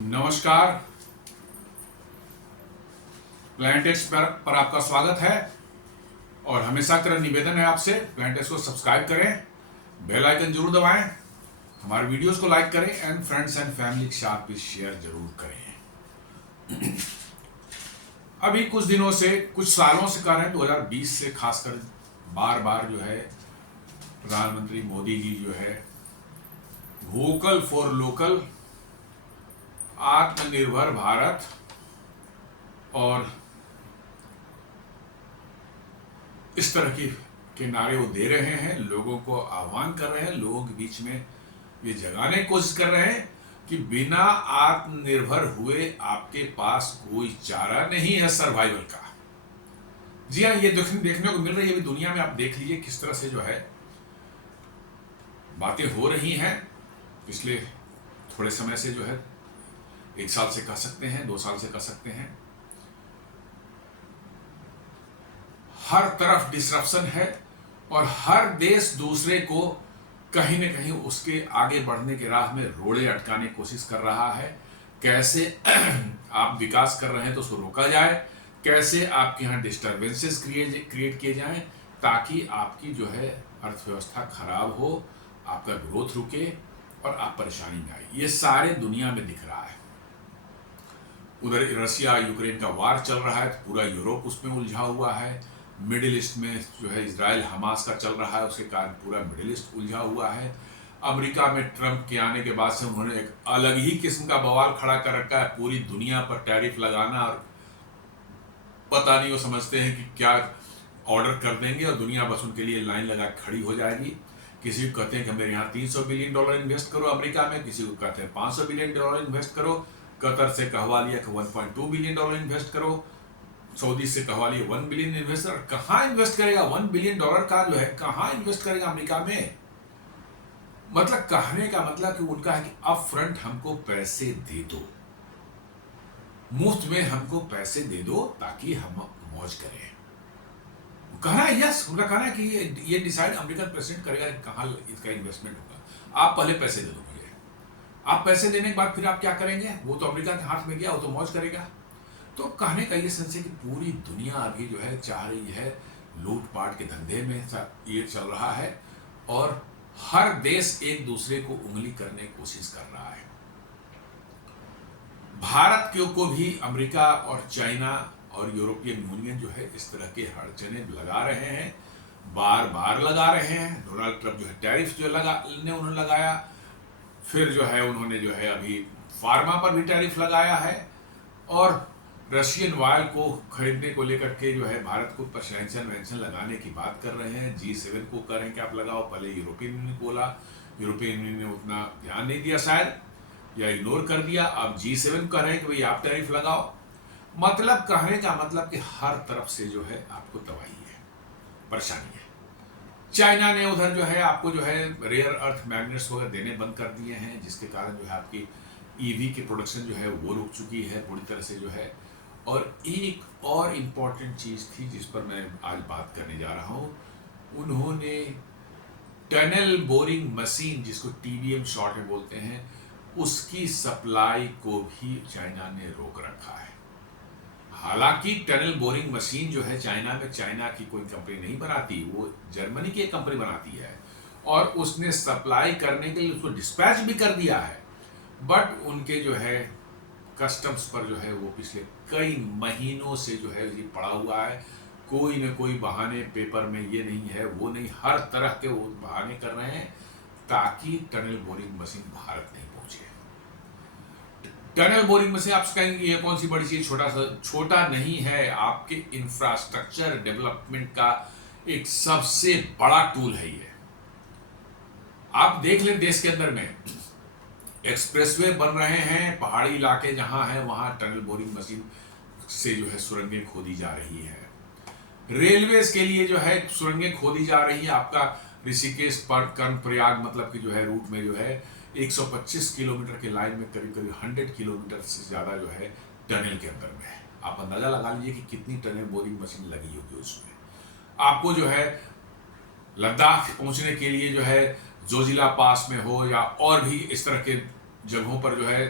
नमस्कार। प्लैनेटेक्स पर आपका स्वागत है और हमेशा की तरह निवेदन है आपसे प्लैनेटेक्स को सब्सक्राइब करें, बेल आइकन जरूर दबाएं, हमारे वीडियोस को लाइक करें एंड फ्रेंड्स एंड फैमिली के साथ भी शेयर जरूर करें। अभी कुछ दिनों से, कुछ सालों से कह रहे हैं, 2020 से खासकर बार बार जो है प्रधानमंत्री मोदी जी जो है वोकल फॉर लोकल, आत्मनिर्भर भारत और इस तरह के नारे वो दे रहे हैं, लोगों को आह्वान कर रहे हैं, लोगों के बीच में ये जगाने की कोशिश कर रहे हैं कि बिना आत्मनिर्भर हुए आपके पास कोई चारा नहीं है सर्वाइवल का। जी हाँ, ये देखने को मिल रही है अभी दुनिया में। आप देख लीजिए किस तरह से जो है बातें हो रही हैं। पिछले थोड़े समय से जो है, 1 साल से कह सकते हैं, 2 साल से कह सकते हैं, हर तरफ डिसरप्शन है और हर देश दूसरे को कहीं न कहीं उसके आगे बढ़ने के राह में रोड़े अटकाने की कोशिश कर रहा है। कैसे आप विकास कर रहे हैं तो उसको रोका जाए, कैसे आपके यहाँ डिस्टर्बेंसेस क्रिएट किए जाएं ताकि आपकी जो है अर्थव्यवस्था खराब हो, आपका ग्रोथ रुके और आप परेशानी में आए। ये सारे दुनिया में दिख रहा है। उधर रशिया यूक्रेन का वार चल रहा है तो पूरा यूरोप उसमें उलझा हुआ है। मिडिल ईस्ट में जो है इजराइल हमास का चल रहा है, उसके कारण पूरा मिडिल ईस्ट उलझा हुआ है। अमेरिका में ट्रंप के आने के बाद से उन्होंने एक अलग ही किस्म का बवाल खड़ा कर रखा है, पूरी दुनिया पर टैरिफ लगाना, और पता नहीं वो समझते हैं कि क्या ऑर्डर कर देंगे और दुनिया बस उनके लिए लाइन लगा खड़ी हो जाएगी। किसी को कहते हैं कि मेरे यहाँ $300 बिलियन इन्वेस्ट करो अमेरिका में, किसी को कहते हैं $500 बिलियन इन्वेस्ट करो, कतर से कहवा लिया कि $1.2 बिलियन इन्वेस्ट करो, सऊदी से कहवा लिया $1 बिलियन इन्वेस्ट। कहाँ इन्वेस्ट करेगा $1 बिलियन का जो है, कहाँ इन्वेस्ट करेगा अमेरिका में? मतलब कहने का मतलब कि उनका है कि अप फ्रंट हमको पैसे दे दो, मुफ्त में हमको पैसे दे दो ताकि हम मौज करें। कहना है यस, उनका कहना है कि ये डिसाइड अमेरिकन प्रेसिडेंट करेगा कि कहाँ इसका इन्वेस्टमेंट होगा। आप पहले पैसे दे दो मुझे, आप पैसे देने के बाद फिर आप क्या करेंगे? वो तो अमेरिका के हाथ में गया, वो तो मौज करेगा। तो कहने का ये सेंस है कि पूरी दुनिया अभी जो है चाह रही है, लूटपाट के धंधे में ये चल रहा है और हर देश एक दूसरे को उंगली करने की कोशिश कर रहा है। भारत को भी अमेरिका और चाइना और यूरोपियन यूनियन जो है इस तरह के अड़चने लगा रहे हैं, बार बार लगा रहे हैं। डोनाल्ड ट्रंप जो है टैरिफ जो उन्होंने लगाया, फिर जो है उन्होंने जो है अभी फार्मा पर भी टैरिफ लगाया है और रशियन ऑयल को खरीदने को लेकर के जो है भारत को पर सैंक्शन लगाने की बात कर रहे हैं। G7 को कह रहे हैं कि आप लगाओ। पहले यूरोपियन यूनियन बोला, यूरोपियन यूनियन ने उतना ध्यान नहीं दिया शायद, या इग्नोर कर दिया। अब G7 कह रहे हैं कि भाई आप टैरिफ लगाओ। मतलब कहने का मतलब कि हर तरफ से जो है आपको तबाही है, परेशानी है। चाइना ने उधर जो है आपको जो है रेयर अर्थ मैग्नेट्स वगैरह देने बंद कर दिए हैं, जिसके कारण जो है आपकी ईवी की प्रोडक्शन जो है वो रुक चुकी है पूरी तरह से जो है। और एक और इम्पॉर्टेंट चीज़ थी जिस पर मैं आज बात करने जा रहा हूँ, उन्होंने टनल बोरिंग मशीन, जिसको TBM शॉर्ट में बोलते हैं, उसकी सप्लाई को भी चाइना ने रोक रखा है। हालांकि टनल बोरिंग मशीन जो है चाइना में, चाइना की कोई कंपनी नहीं बनाती, वो जर्मनी की एक कंपनी बनाती है और उसने सप्लाई करने के लिए उसको डिस्पैच भी कर दिया है। बट उनके जो है कस्टम्स पर जो है वो पिछले कई महीनों से जो है ये पड़ा हुआ है। कोई न कोई बहाने, पेपर में ये नहीं है वो नहीं, हर तरह के वो बहाने कर रहे हैं ताकि टनल बोरिंग मशीन भारत नहीं पहुंचे। टनल बोरिंग मशीन आप कहेंगे ये कौन सी बड़ी चीज, छोटा नहीं है, आपके इंफ्रास्ट्रक्चर डेवलपमेंट का एक सबसे बड़ा टूल है ये। आप देख लें देश के अंदर में एक्सप्रेसवे बन रहे हैं, पहाड़ी इलाके जहां है वहां टनल बोरिंग मशीन से जो है सुरंगें खोदी जा रही है। रेलवेज के लिए जो है सुरंगें खोदी जा रही है। आपका ऋषिकेश कर्णप्रयाग मतलब कि जो है रूट में जो है 125 किलोमीटर के लाइन में करीब करीब 100 किलोमीटर से ज्यादा जो है टनल के अंदर में है। आप अंदाजा लगा लीजिए कि कितनी टनल बोरिंग मशीन लगी होगी उसमें। आपको जो है लद्दाख पहुंचने के लिए जो है जोजिला पास में हो या और भी इस तरह के जगहों पर जो है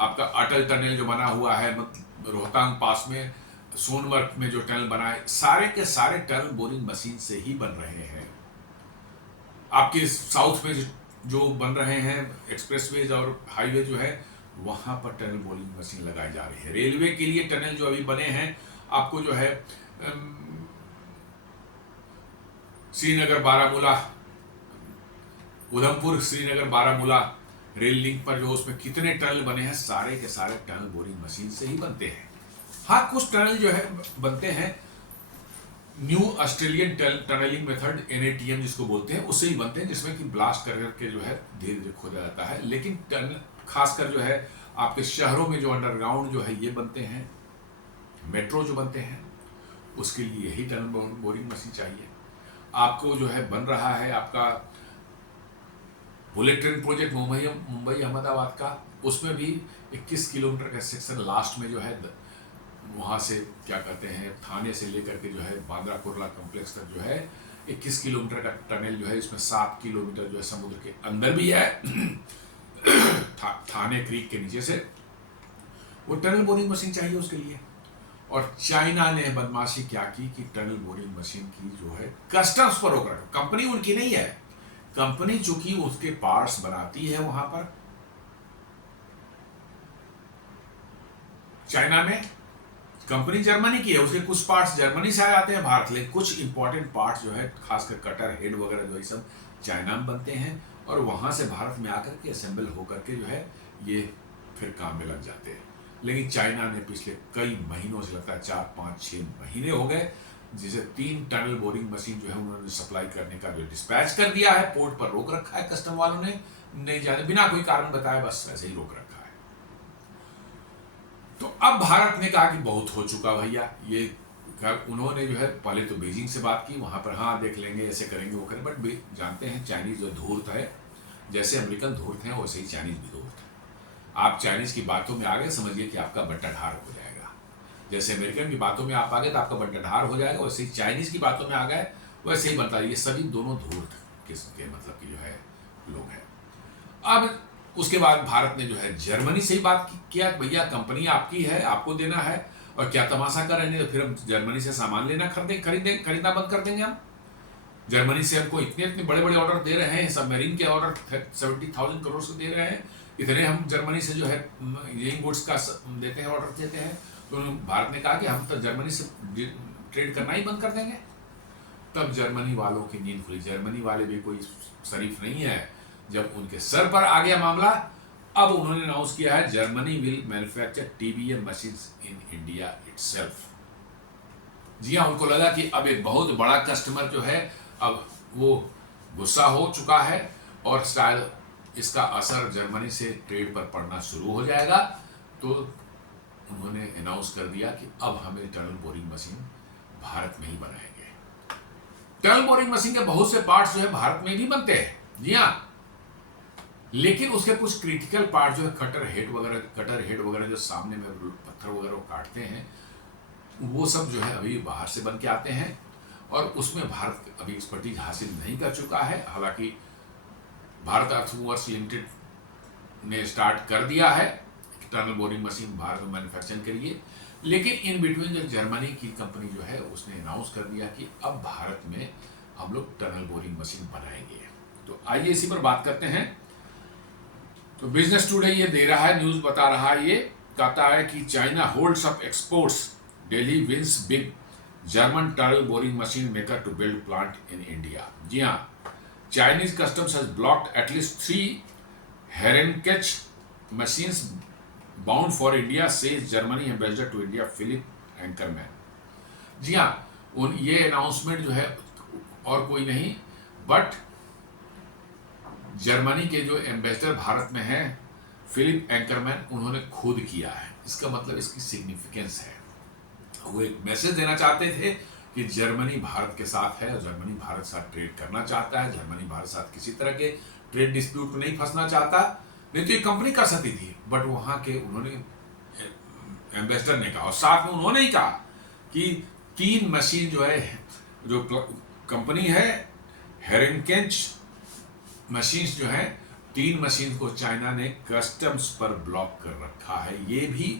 आपका अटल टनल जो बना हुआ है रोहतांग पास में, सोनवर्थ में जो टनल बना है, सारे के सारे टनल बोरिंग मशीन से ही बन रहे हैं। आपके साउथ में जो बन रहे हैं एक्सप्रेसवेज और हाईवे जो है, वहां पर टनल बोरिंग मशीन लगाई जा रही है। रेलवे के लिए टनल जो अभी बने हैं, आपको जो है श्रीनगर बारामूला, उधमपुर श्रीनगर बारामूला रेल लिंक पर जो उसमें कितने टनल बने हैं, सारे के सारे टनल बोरिंग मशीन से ही बनते हैं। हाँ, कुछ टनल जो है बनते हैं new Australian tunnelling method, NATM जिसको बोलते हैं, उससे ही बनते हैं, जिसमें कि ब्लास्ट करके जो है धीरे धीरे खोदा जाता है। लेकिन टनल खासकर जो है आपके शहरों में जो अंडरग्राउंड जो है ये बनते हैं, मेट्रो जो बनते हैं, उसके लिए यही टनल बोरिंग मशीन चाहिए। आपको जो है बन रहा है आपका bullet train project Mumbai Ahmedabad का, उसमें भी 21 किलोमीटर का सेक्शन लास्ट में जो है, वहाँ से क्या कहते हैं थाने से लेकर के जो है बांद्रा कुर्ला कॉम्प्लेक्स तक जो है 21 किलोमीटर का टनल जो है, इसमें 7 किलोमीटर जो है समुद्र के अंदर भी है थाने क्रीक के नीचे से, वो टनल बोरिंग मशीन चाहिए उसके लिए। और चाइना ने बदमाशी क्या की कि टनल बोरिंग मशीन की जो है कस्टम्स पर रोक रखा। कंपनी उनकी नहीं है, कंपनी चूंकि उसके पार्ट्स बनाती है वहां पर चाइना में, कंपनी जर्मनी की है, उसके कुछ पार्ट्स जर्मनी से आ जाते हैं भारत, लेकिन कुछ इंपॉर्टेंट पार्ट्स जो है खासकर कटर हेड वगैरह जो ये सब चाइना में बनते हैं, और वहां से भारत में आकर के असेंबल होकर के जो है ये फिर काम में लग जाते हैं। लेकिन चाइना ने पिछले कई महीनों से, लगता है 4, 5, 6 महीने हो गए, जिसे 3 टनल बोरिंग मशीन जो है उन्होंने सप्लाई करने का जो डिस्पैच कर दिया है, पोर्ट पर रोक रखा है कस्टम वालों ने, नहीं जाने बिना कोई कारण बताए, बस ऐसे ही रोक रखा है। तो अब भारत ने कहा कि बहुत हो चुका भैया, ये उन्होंने जो है पहले तो बीजिंग से बात की, वहां पर हाँ देख लेंगे, ऐसे करेंगे वो करें, बट जानते हैं चाइनीज जो धूर्त है, जैसे अमेरिकन धूर्त है वैसे ही चाइनीज भी धूर्त है। आप चाइनीज की बातों में आ गए, समझिए कि आपका बट्टाढार हो जाएगा। जैसे अमेरिकन की बातों में आप आ गए तो आपका बट्टाढार हो जाएगा, वैसे ही चाइनीज की बातों में आ गए वैसे ही बनता है। ये सभी दोनों धूर्त किसके मतलब की जो है लोग हैं। अब उसके बाद भारत ने जो है जर्मनी से ही बात किया, भैया कंपनी आपकी है, आपको देना है, और क्या तमाशा कर रहे हैं, तो फिर हम जर्मनी से सामान लेना खरीदना बंद कर देंगे। हम जर्मनी से हमको इतने इतने बड़े बड़े ऑर्डर दे रहे हैं, सबमरीन के ऑर्डर 70,000 करोड़ से दे रहे हैं, इतने हम जर्मनी से जो है यही गुड्स का देते हैं, ऑर्डर देते हैं। तो भारत ने कहा कि हम तो जर्मनी से ट्रेड करना ही बंद कर देंगे। तब जर्मनी वालों की नींद खुली। जर्मनी वाले भी कोई शरीफ नहीं है, जब उनके सर पर आ गया मामला, अब उन्होंने अनाउंस किया है Germany will manufacture TBM machines in India itself. जी हाँ, उनको लगा कि अब एक बहुत बड़ा कस्टमर जो है, अब वो गुस्सा हो चुका है और शायद इसका असर जर्मनी से ट्रेड पर पड़ना शुरू हो जाएगा। तो उन्होंने अनाउंस कर दिया कि अब हमें टनल बोरिंग मशीन भारत में ही बनाएंगे। टनल बोरिंग मशीन के बहुत से पार्ट्स जो है भारत में भी बनते हैं, जी हाँ, लेकिन उसके कुछ क्रिटिकल पार्ट जो है कटर हेड वगैरह जो सामने में पत्थर वगैरह काटते हैं, वो सब जो है अभी बाहर से बन के आते हैं, और उसमें भारत अभी एक्सपर्टीज हासिल नहीं कर चुका है। हालांकि भारत अर्थमूवर्स लिमिटेड ने स्टार्ट कर दिया है टनल बोरिंग मशीन भारत में मैन्युफैक्चरिंग के लिए, लेकिन इन बिटवीन जो जर्मनी की कंपनी जो है उसने अनाउंस कर दिया कि अब भारत में हम लोग टनल बोरिंग मशीन बनाएंगे। तो आइए इसी पर बात करते हैं। तो बिजनेस टुडे ये दे रहा है, न्यूज बता रहा है, ये कहता है कि China holds up exports, Delhi wins big German tunnel boring machine maker to build plant in India. जी हाँ, Chinese customs has blocked at least 3 Herrenkech machines bound for India, says Germany ambassador to India Philip Ankerman। जी हाँ, ये announcement जो है और कोई नहीं but Germany के जो एम्बेसडर भारत में हैं फिलिप एंकरमैन, उन्होंने खुद किया है। इसका मतलब इसकी सिग्निफिकेंस है, वो एक मैसेज देना चाहते थे कि जर्मनी भारत के साथ है, जर्मनी भारत साथ ट्रेड करना चाहता है, जर्मनी भारत साथ किसी तरह के ट्रेड डिस्प्यूट में नहीं फंसना चाहता, नहीं तो ये कंपनी कर सकती थी। बट वहां के उन्होंने एम्बेसडर ने कहा, और साथ में उन्होंने ही कहा कि 3 मशीन जो है, जो कंपनी है हेरेनकेच मशीन्स जो है, 3 मशीन को चाइना ने कस्टम्स पर ब्लॉक कर रखा है। ये भी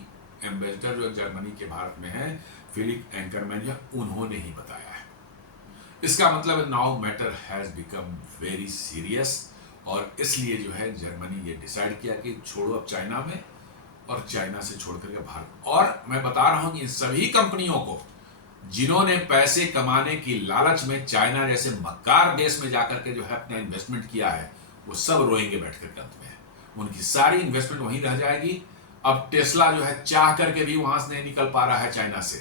एम्बेसडर जो जर्मनी के भारत में है फिलिप एंकरमैन, उन्होंने ही बताया है। इसका मतलब now matter has become very serious, और इसलिए जो है जर्मनी ये डिसाइड किया कि छोड़ो अब चाइना में, और चाइना से छोड़ करके भारत। और मैं बता रहा हूं कि इन सभी कंपनियों को जिन्होंने पैसे कमाने की लालच में चाइना जैसे मक्कार देश में जाकर के जो है अपना इन्वेस्टमेंट किया है, वो सब रोएंगे बैठ कर अंत में। उनकी सारी इन्वेस्टमेंट वहीं रह जाएगी। अब टेस्ला जो है चाह करके भी वहां से नहीं निकल पा रहा है चाइना से।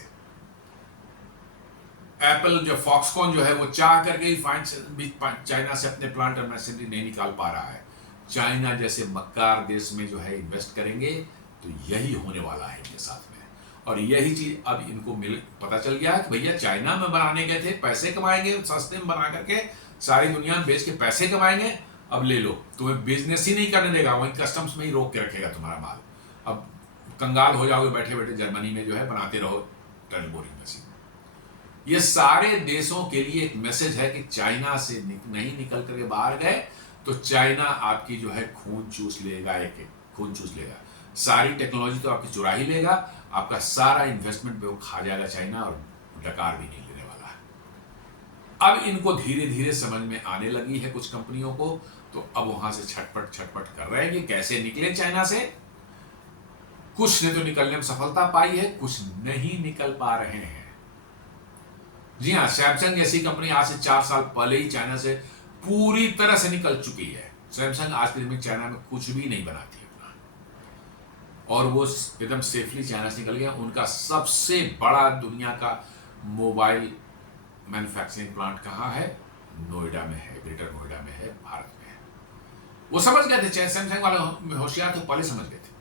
एप्पल जो फॉक्सकॉन जो है वो चाह करके भी चाइना से अपने प्लांट और मशीनरी नहीं निकाल पा रहा है। चाइना जैसे मक्कार देश में जो है इन्वेस्ट करेंगे तो यही होने वाला है इनके साथ में। और यही चीज अब इनको पता चल गया है कि भैया चाइना में बनाने गए थे, पैसे कमाएंगे, सस्ते में बना करके सारी दुनिया में बेच के पैसे कमाएंगे। अब ले लो, तुम्हें बिजनेस ही नहीं करने देगा, वहीं कस्टम्स में ही रोक के रखेगा तुम्हारा माल। अब कंगाल हो जाओगे बैठे बैठे जर्मनी में जो है बनाते रहो टनल बोरिंग मशीन। ये सारे देशों के लिए एक मैसेज है कि चाइना से नहीं निकल करके बाहर गए तो चाइना आपकी जो है खून चूस लेगा, खून चूस लेगा। सारी टेक्नोलॉजी तो आपकी चुरा ही लेगा, आपका सारा इन्वेस्टमेंट पे वो खा जाएगा चाइना, और डकार भी नहीं लेने वाला है। अब इनको धीरे धीरे समझ में आने लगी है कुछ कंपनियों को, तो अब वहां से छटपट कर रहे हैं कि कैसे निकले चाइना से। कुछ ने तो निकलने में सफलता पाई है, कुछ नहीं निकल पा रहे हैं। जी हाँ, सैमसंग जैसी कंपनी आज से 4 साल पहले ही चाइना से पूरी तरह से निकल चुकी है। सैमसंग आज के दिन में चाइना में कुछ भी नहीं बनाती है अपना, और वो एकदम सेफली चाइना से निकल गया। उनका सबसे बड़ा दुनिया का मोबाइल मैन्युफैक्चरिंग प्लांट कहाँ है? नोएडा में है, ग्रेटर नोएडा में है, भारत में है। वो समझ गए थे, चाहे सैमसंग वाले होशियार थे, पहले समझ गए थे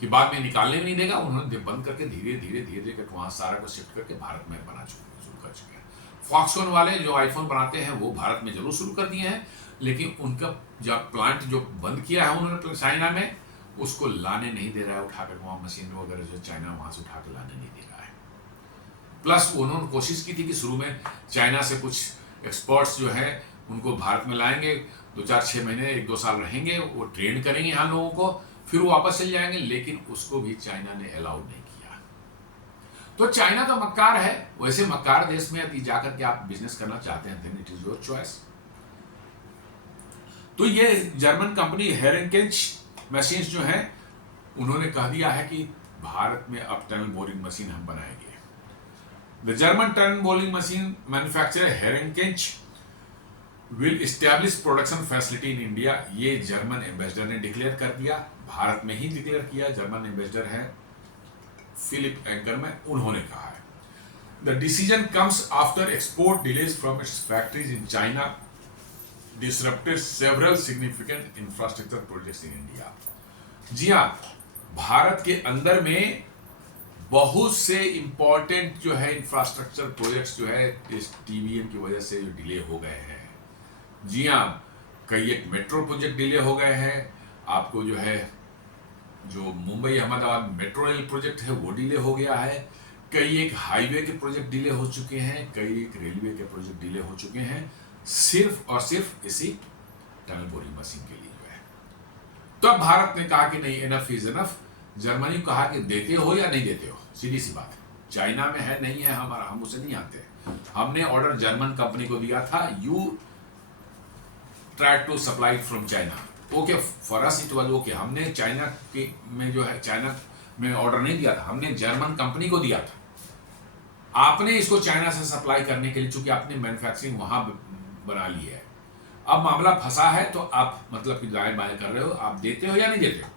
कि बाद में निकालने भी नहीं देगा। उन्होंने बंद करके धीरे धीरे करके वहां सारा को शिफ्ट करके भारत में बना शुरू कर चुके हैं। फॉक्सकॉन वाले जो आईफोन बनाते हैं वो भारत में जरूर शुरू कर दिए हैं, लेकिन उनका जब प्लांट जो बंद किया है उन्होंने चाइना में, उसको लाने नहीं दे रहा है उठाकर, वहां मशीन वगैरह जो चाइना वहां से उठाकर लाने नहीं दे रहा है। प्लस उन्होंने कोशिश की थी कि शुरू में चाइना से कुछ एक्सपर्ट्स जो है उनको भारत में लाएंगे, 2-4-6 महीने 1-2 साल रहेंगे, वो ट्रेन करेंगे यहाँ लोगों को, फिर वो वापस चले जाएंगे। लेकिन उसको भी चाइना ने अलाउड नहीं किया। तो चाइना तो मक्कार है, वैसे मक्कार देश में यदि जाकर के आप बिजनेस करना चाहते हैं, then it is your choice. तो ये जर्मन कंपनी हेरेंकेंच मशीन्स जो है, उन्होंने कह दिया है कि भारत में अब टनल बोरिंग मशीन हम बनाएंगे। The German tunnel boring machine manufacturer हेरेंकेंच will establish production facility in India. ये जर्मन एम्बेसडर ने डिक्लेयर कर दिया, भारत में ही डिक्लेयर किया। जर्मन एम्बेसडर है फिलिप एंकरमैन, उन्होंने कहा है the decision comes after export delays from its factories in China disrupted several significant infrastructure projects in India. जी हाँ, भारत के अंदर में बहुत से इंपॉर्टेंट जो है इंफ्रास्ट्रक्चर प्रोजेक्ट्स जो है इस टीबीएम की वजह से जो डिले हो गए हैं। जी हाँ, कई एक मेट्रो प्रोजेक्ट डिले हो गए हैं। आपको जो है जो Mumbai Ahmedabad metro rail project है वो डिले हो गया है। कई एक हाईवे के प्रोजेक्ट डिले हो चुके हैं, कई एक रेलवे के प्रोजेक्ट डिले हो चुके हैं, सिर्फ और सिर्फ इसी टनल बोरिंग मशीन के लिए जो है। तो अब भारत ने कहा कि नहीं, इनफ इज इनफ। जर्मनी को कहा कि देते हो या नहीं देते हो, सीधी सी बात है। चाइना में है नहीं है हमारा, हम उसे नहीं आते। हमने ऑर्डर जर्मन कंपनी को दिया था, you try to supply from China, okay for us it was okay. हमने चाइना के में जो है चाइना में ऑर्डर नहीं दिया था, हमने जर्मन कंपनी को दिया था। आपने इसको चाइना से सप्लाई करने के लिए, चूंकि आपने मैन्युफैक्चरिंग वहां बना ली है, अब मामला फंसा है, तो आप मतलब कि दाएं बाएं कर रहे हो। आप देते हो या नहीं देते हो?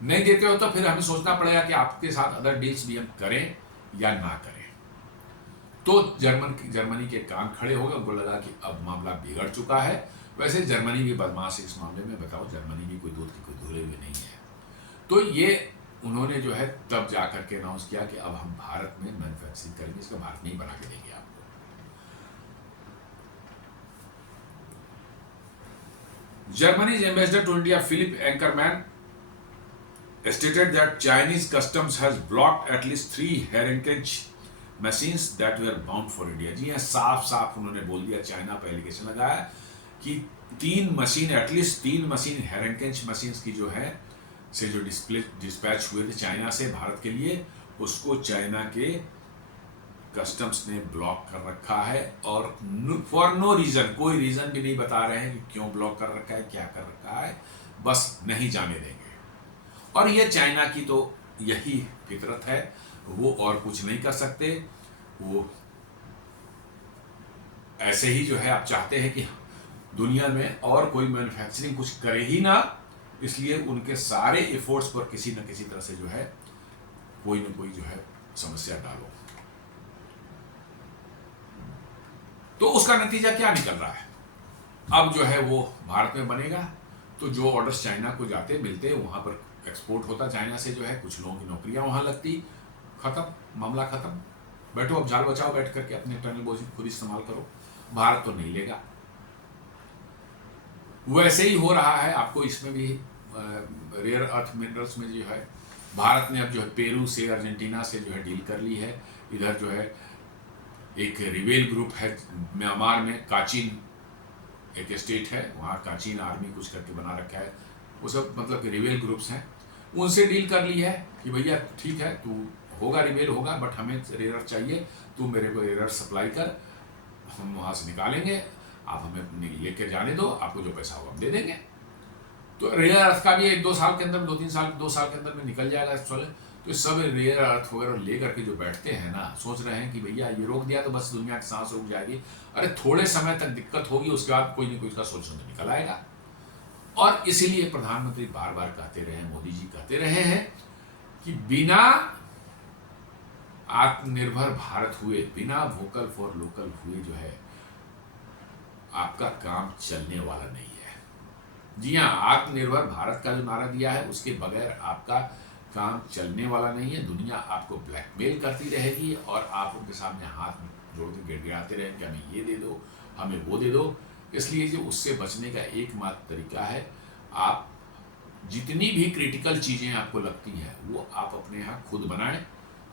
नहीं देते हो तो फिर हमें सोचना पड़ेगा कि आपके साथ अदर डील्स भी हम करें या ना करें। तो जर्मनी के कान खड़े हो गए, उनको लगा कि अब मामला बिगड़ चुका है। वैसे जर्मनी भी बदमाश है इस मामले में, बताओ, जर्मनी भी कोई दूध की कोई धुले हुए नहीं है। तो ये उन्होंने जो है तब जाकर के अनाउंस किया कि अब हम भारत में मैन्युफैक्चरिंग करेंगे, इसका भारत में ही बना के देंगे आपको। Germany's ambassador to India, Philip Ankerman, stated that Chinese customs has blocked at least 3 Heritage machines that were bound for India। जी हाँ, साफ साफ उन्होंने बोल दिया, चाइना पर एलिगेशन लगाया कि एटलीस्ट 3 मशीन हेरेंकेंच मशीन्स की जो है से जो डिस्पैच हुए थे चाइना से भारत के लिए, उसको चाइना के कस्टम्स ने ब्लॉक कर रखा है। और फॉर नो रीजन, कोई रीजन भी नहीं बता रहे हैं कि क्यों ब्लॉक कर रखा है, क्या कर रखा है, बस नहीं जाने देंगे। और ये चाइना की तो यही फितरत है, वो और कुछ नहीं कर सकते। वो ऐसे ही जो है आप चाहते हैं कि दुनिया में और कोई मैन्युफैक्चरिंग कुछ करे ही ना, इसलिए उनके सारे एफर्ट्स पर किसी न किसी तरह से जो है कोई न कोई जो है समस्या डालो। तो उसका नतीजा क्या निकल रहा है, अब जो है वो भारत में बनेगा तो जो ऑर्डर्स चाइना को जाते मिलते वहां पर एक्सपोर्ट होता चाइना से, जो है कुछ लोगों की नौकरियां वहां लगती, खत्म, मामला खत्म। बैठो अब जाल बचाओ, बैठ करके अपने इंटरनल बोझ खुद इस्तेमाल करो, भारत तो नहीं लेगा। वैसे ही हो रहा है आपको इसमें भी रेयर अर्थ मिनरल्स में जो है भारत ने अब जो है पेरू से, अर्जेंटीना से जो है डील कर ली है। इधर जो है एक रिबेल ग्रुप है म्यांमार में, काचिन एक स्टेट है वहाँ, काचिन आर्मी कुछ करके बना रखा है, वो सब मतलब कि रिबेल ग्रुप्स हैं, उनसे डील कर ली है कि भैया ठीक है तू होगा रिबेल होगा, बट हमें रेयर अर्थ चाहिए, तू मेरे को रेयर अर्थ सप्लाई कर, हम वहाँ से निकालेंगे, आप हमें लेकर जाने दो, आपको जो पैसा होगा हम दे देंगे। तो रेयर अर्थ का भी 1-2 साल के अंदर, 2 साल के अंदर में निकल जाएगा सोलह। तो सब रेयर अर्थ वगैरह ले करके जो बैठते हैं ना, सोच रहे हैं कि भैया ये रोक दिया तो बस दुनिया की सांस रुक जाएगी। अरे थोड़े समय तक दिक्कत होगी, उसके बाद कोई ना कोई उसका सोल्यूशन तो निकल आएगा। और इसीलिए प्रधानमंत्री बार बार कहते रहे, मोदी जी कहते रहे हैं कि बिना आत्मनिर्भर भारत हुए, बिना वोकल फॉर लोकल हुए जो है आपका काम चलने वाला नहीं है। जी हाँ, आत्मनिर्भर भारत का जो नारा दिया है उसके बगैर आपका काम चलने वाला नहीं है। दुनिया आपको ब्लैकमेल करती रहेगी और आप उनके सामने हाथ जोड़ के गिड़गिड़ाते रहेंगे कि हमें ये दे दो, हमें वो दे दो। इसलिए जो उससे बचने का एकमात्र तरीका है, आप जितनी भी क्रिटिकल चीज़ें आपको लगती हैं वो आप अपने यहाँ खुद बनाएं।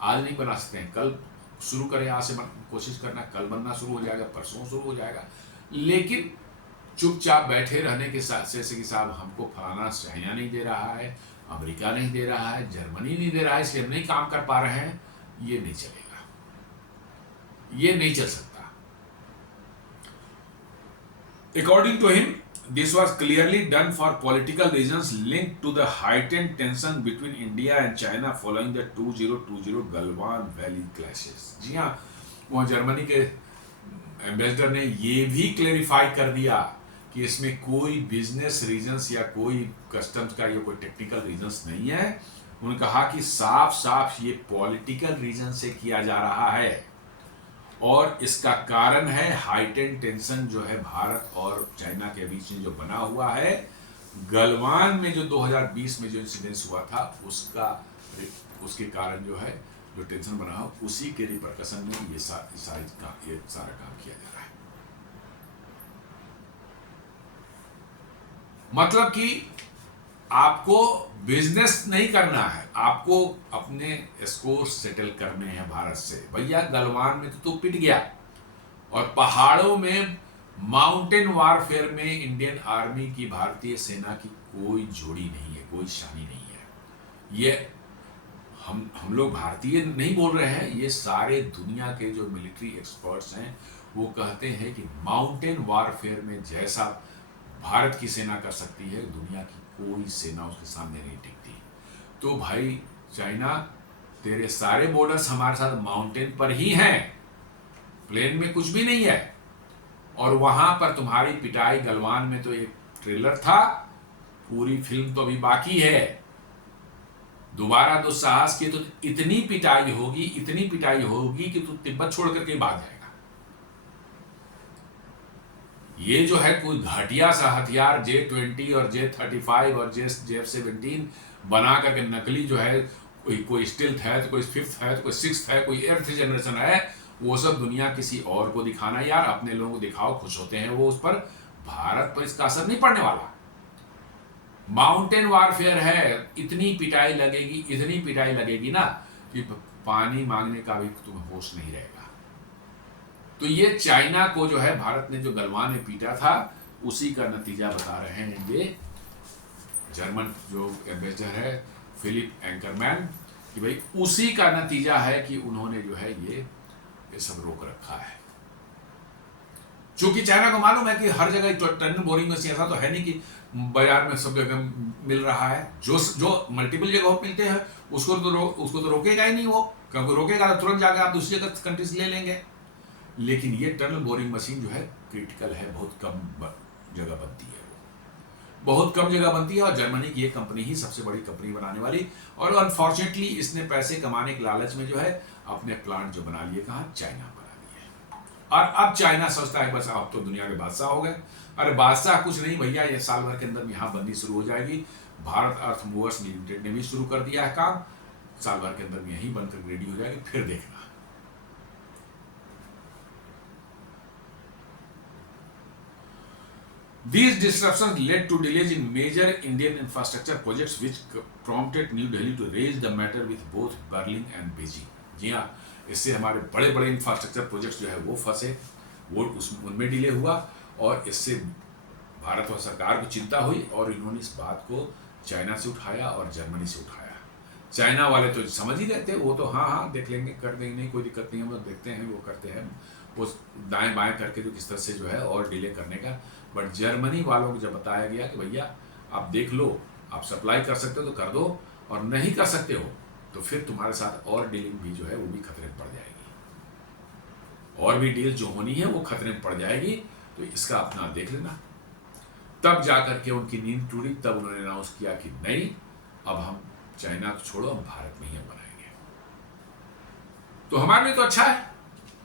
आज नहीं बना सकते हैं, कल शुरू करें, आज से कोशिश करना, कल बनना शुरू हो जाएगा, परसों शुरू हो जाएगा। लेकिन चुपचाप बैठे रहने के साथ जैसे कि साहब हमको फलाना चाइना नहीं दे रहा है, अमेरिका नहीं दे रहा है, जर्मनी नहीं दे रहा है, इसलिए हम नहीं काम कर पा रहे हैं, ये नहीं चलेगा, ये नहीं चल सकता। According to him, this was clearly done for political reasons linked to the heightened tension between India and China following the 2020 Galwan Valley clashes. जी हाँ, वहाँ जर्मनी के एम्बेसडर ने ये भी क्लेरिफाई कर दिया कि इसमें कोई बिजनेस रीजंस या कोई कस्टम्स का या कोई टेक्निकल रीजंस नहीं है। उन्होंने कहा कि साफ साफ ये पॉलिटिकल रीजन से किया जा रहा है और इसका कारण है हाइटेन टेंशन जो है भारत और चाइना के बीच में जो बना हुआ है। गलवान में जो 2020 में जो इंसिडेंस हुआ था उसके कारण जो है जो टेंशन बना हो, उसी के रिपरकशन में ये सारा काम किया जा रहा है। मतलब कि आपको बिजनेस नहीं करना है, आपको अपने स्कोर सेटल करने हैं भारत से। भैया गलवान में तो पिट गया, और पहाड़ों में माउंटेन वारफेयर में इंडियन आर्मी की, भारतीय सेना की कोई जोड़ी नहीं है, कोई शानी नहीं है। ये हम लोग भारतीय नहीं बोल रहे हैं, ये सारे दुनिया के जो मिलिट्री एक्सपर्ट्स हैं वो कहते हैं कि माउंटेन वारफेयर में जैसा भारत की सेना कर सकती है, दुनिया की कोई सेना उसके सामने नहीं टिकती। तो भाई चाइना, तेरे सारे बॉर्डर्स हमारे साथ माउंटेन पर ही हैं, प्लेन में कुछ भी नहीं है। और वहां पर तुम्हारी पिटाई गलवान में तो एक ट्रेलर था, पूरी फिल्म तो अभी बाकी है। दोबारा दुस्साहस की तो इतनी पिटाई होगी कि तू तिब्बत छोड़ करके भाग जाएगा। ये जो है कोई घटिया सा हथियार J-20 और J-35 और J-17 बना करके नकली जो है, कोई स्टिल्थ है तो कोई फिफ्थ है तो कोई सिक्स्थ है, कोई 8th जनरेशन है, वो सब दुनिया किसी और को दिखाना। यार अपने लोगों को दिखाओ, खुश होते हैं वो, उस पर भारत पर इसका असर नहीं पड़ने वाला। माउंटेन वारफेयर है, इतनी पिटाई लगेगी ना कि पानी मांगने का भी तुम्हें होश नहीं रहेगा। तो ये चाइना को जो है भारत ने जो गलवान में पीटा था, उसी का नतीजा बता रहे हैं ये जर्मन जो एम्बेसडर है फिलिप एंकरमैन, कि भाई उसी का नतीजा है कि उन्होंने जो है ये सब रोक रखा है। क्योंकि चाइना को मालूम है कि हर जगह टनल बोरिंग मशीन ऐसा तो है नहीं कि बाजार में सब जगह मिल रहा है। जो मल्टीपल जगहों मिलते हैं उसको तो रोकेगा ही नहीं वो, क्योंकि रोकेगा तो तुरंत जाकर आप दूसरी जगह कंट्री से ले लेंगे। लेकिन ये टनल बोरिंग मशीन जो है क्रिटिकल है, बहुत कम जगह बनती है, बहुत कम जगह बनती है। और जर्मनी की ये कंपनी ही सबसे बड़ी कंपनी बनाने वाली, और अनफॉर्चुनेटली इसने पैसे कमाने के लालच में जो है अपने प्लांट जो बना लिए कहाँ, चाइना बना लिए। और अब चाइना सोचता है बस अब तो दुनिया के बादशाह हो गए। अरे बादशाह कुछ नहीं भैया, ये साल भर के अंदर यहाँ बननी शुरू हो जाएगी। भारत अर्थ मूवर्स लिमिटेड ने भी शुरू कर दिया है काम, साल भर के अंदर यहीं बनकर रेडी हो जाएगी, फिर देखना। These disruptions led to delays in major Indian infrastructure projects, which prompted New Delhi to raise the matter with both Berlin and Beijing. जी हाँ, इससे हमारे बड़े बड़े इंफ्रास्ट्रक्चर प्रोजेक्ट्स जो है वो फंसे, वो उनमें डिले हुआ, और इससे भारत और सरकार को चिंता हुई, और इन्होंने इस बात को चाइना से उठाया और जर्मनी से उठाया। चाइना वाले तो समझ ही रहे थे, वो तो हाँ देख लेंगे, कर देंगे, नहीं कोई दिक्कत नहीं, हम लोग देखते हैं, वो करते हैं, वो दाएं बाएं करके जो किस तरह से जो है और डिले करने का। बट जर्मनी वालों को जब बताया गया कि भैया आप देख लो, आप सप्लाई कर सकते हो तो कर दो, और नहीं कर सकते हो तो फिर तुम्हारे साथ और डीलिंग भी जो है वो भी खतरे में पड़ जाएगी, और भी डील जो होनी है वो खतरे में पड़ जाएगी, तो इसका अपना देख लेना। तब जाकर के उनकी नींद टूटी, तब उन्होंने अनाउंस किया कि नहीं, अब हम चाइना को छोड़ो, हम भारत में ही हम बनाएंगे। तो हमारे लिए तो अच्छा है,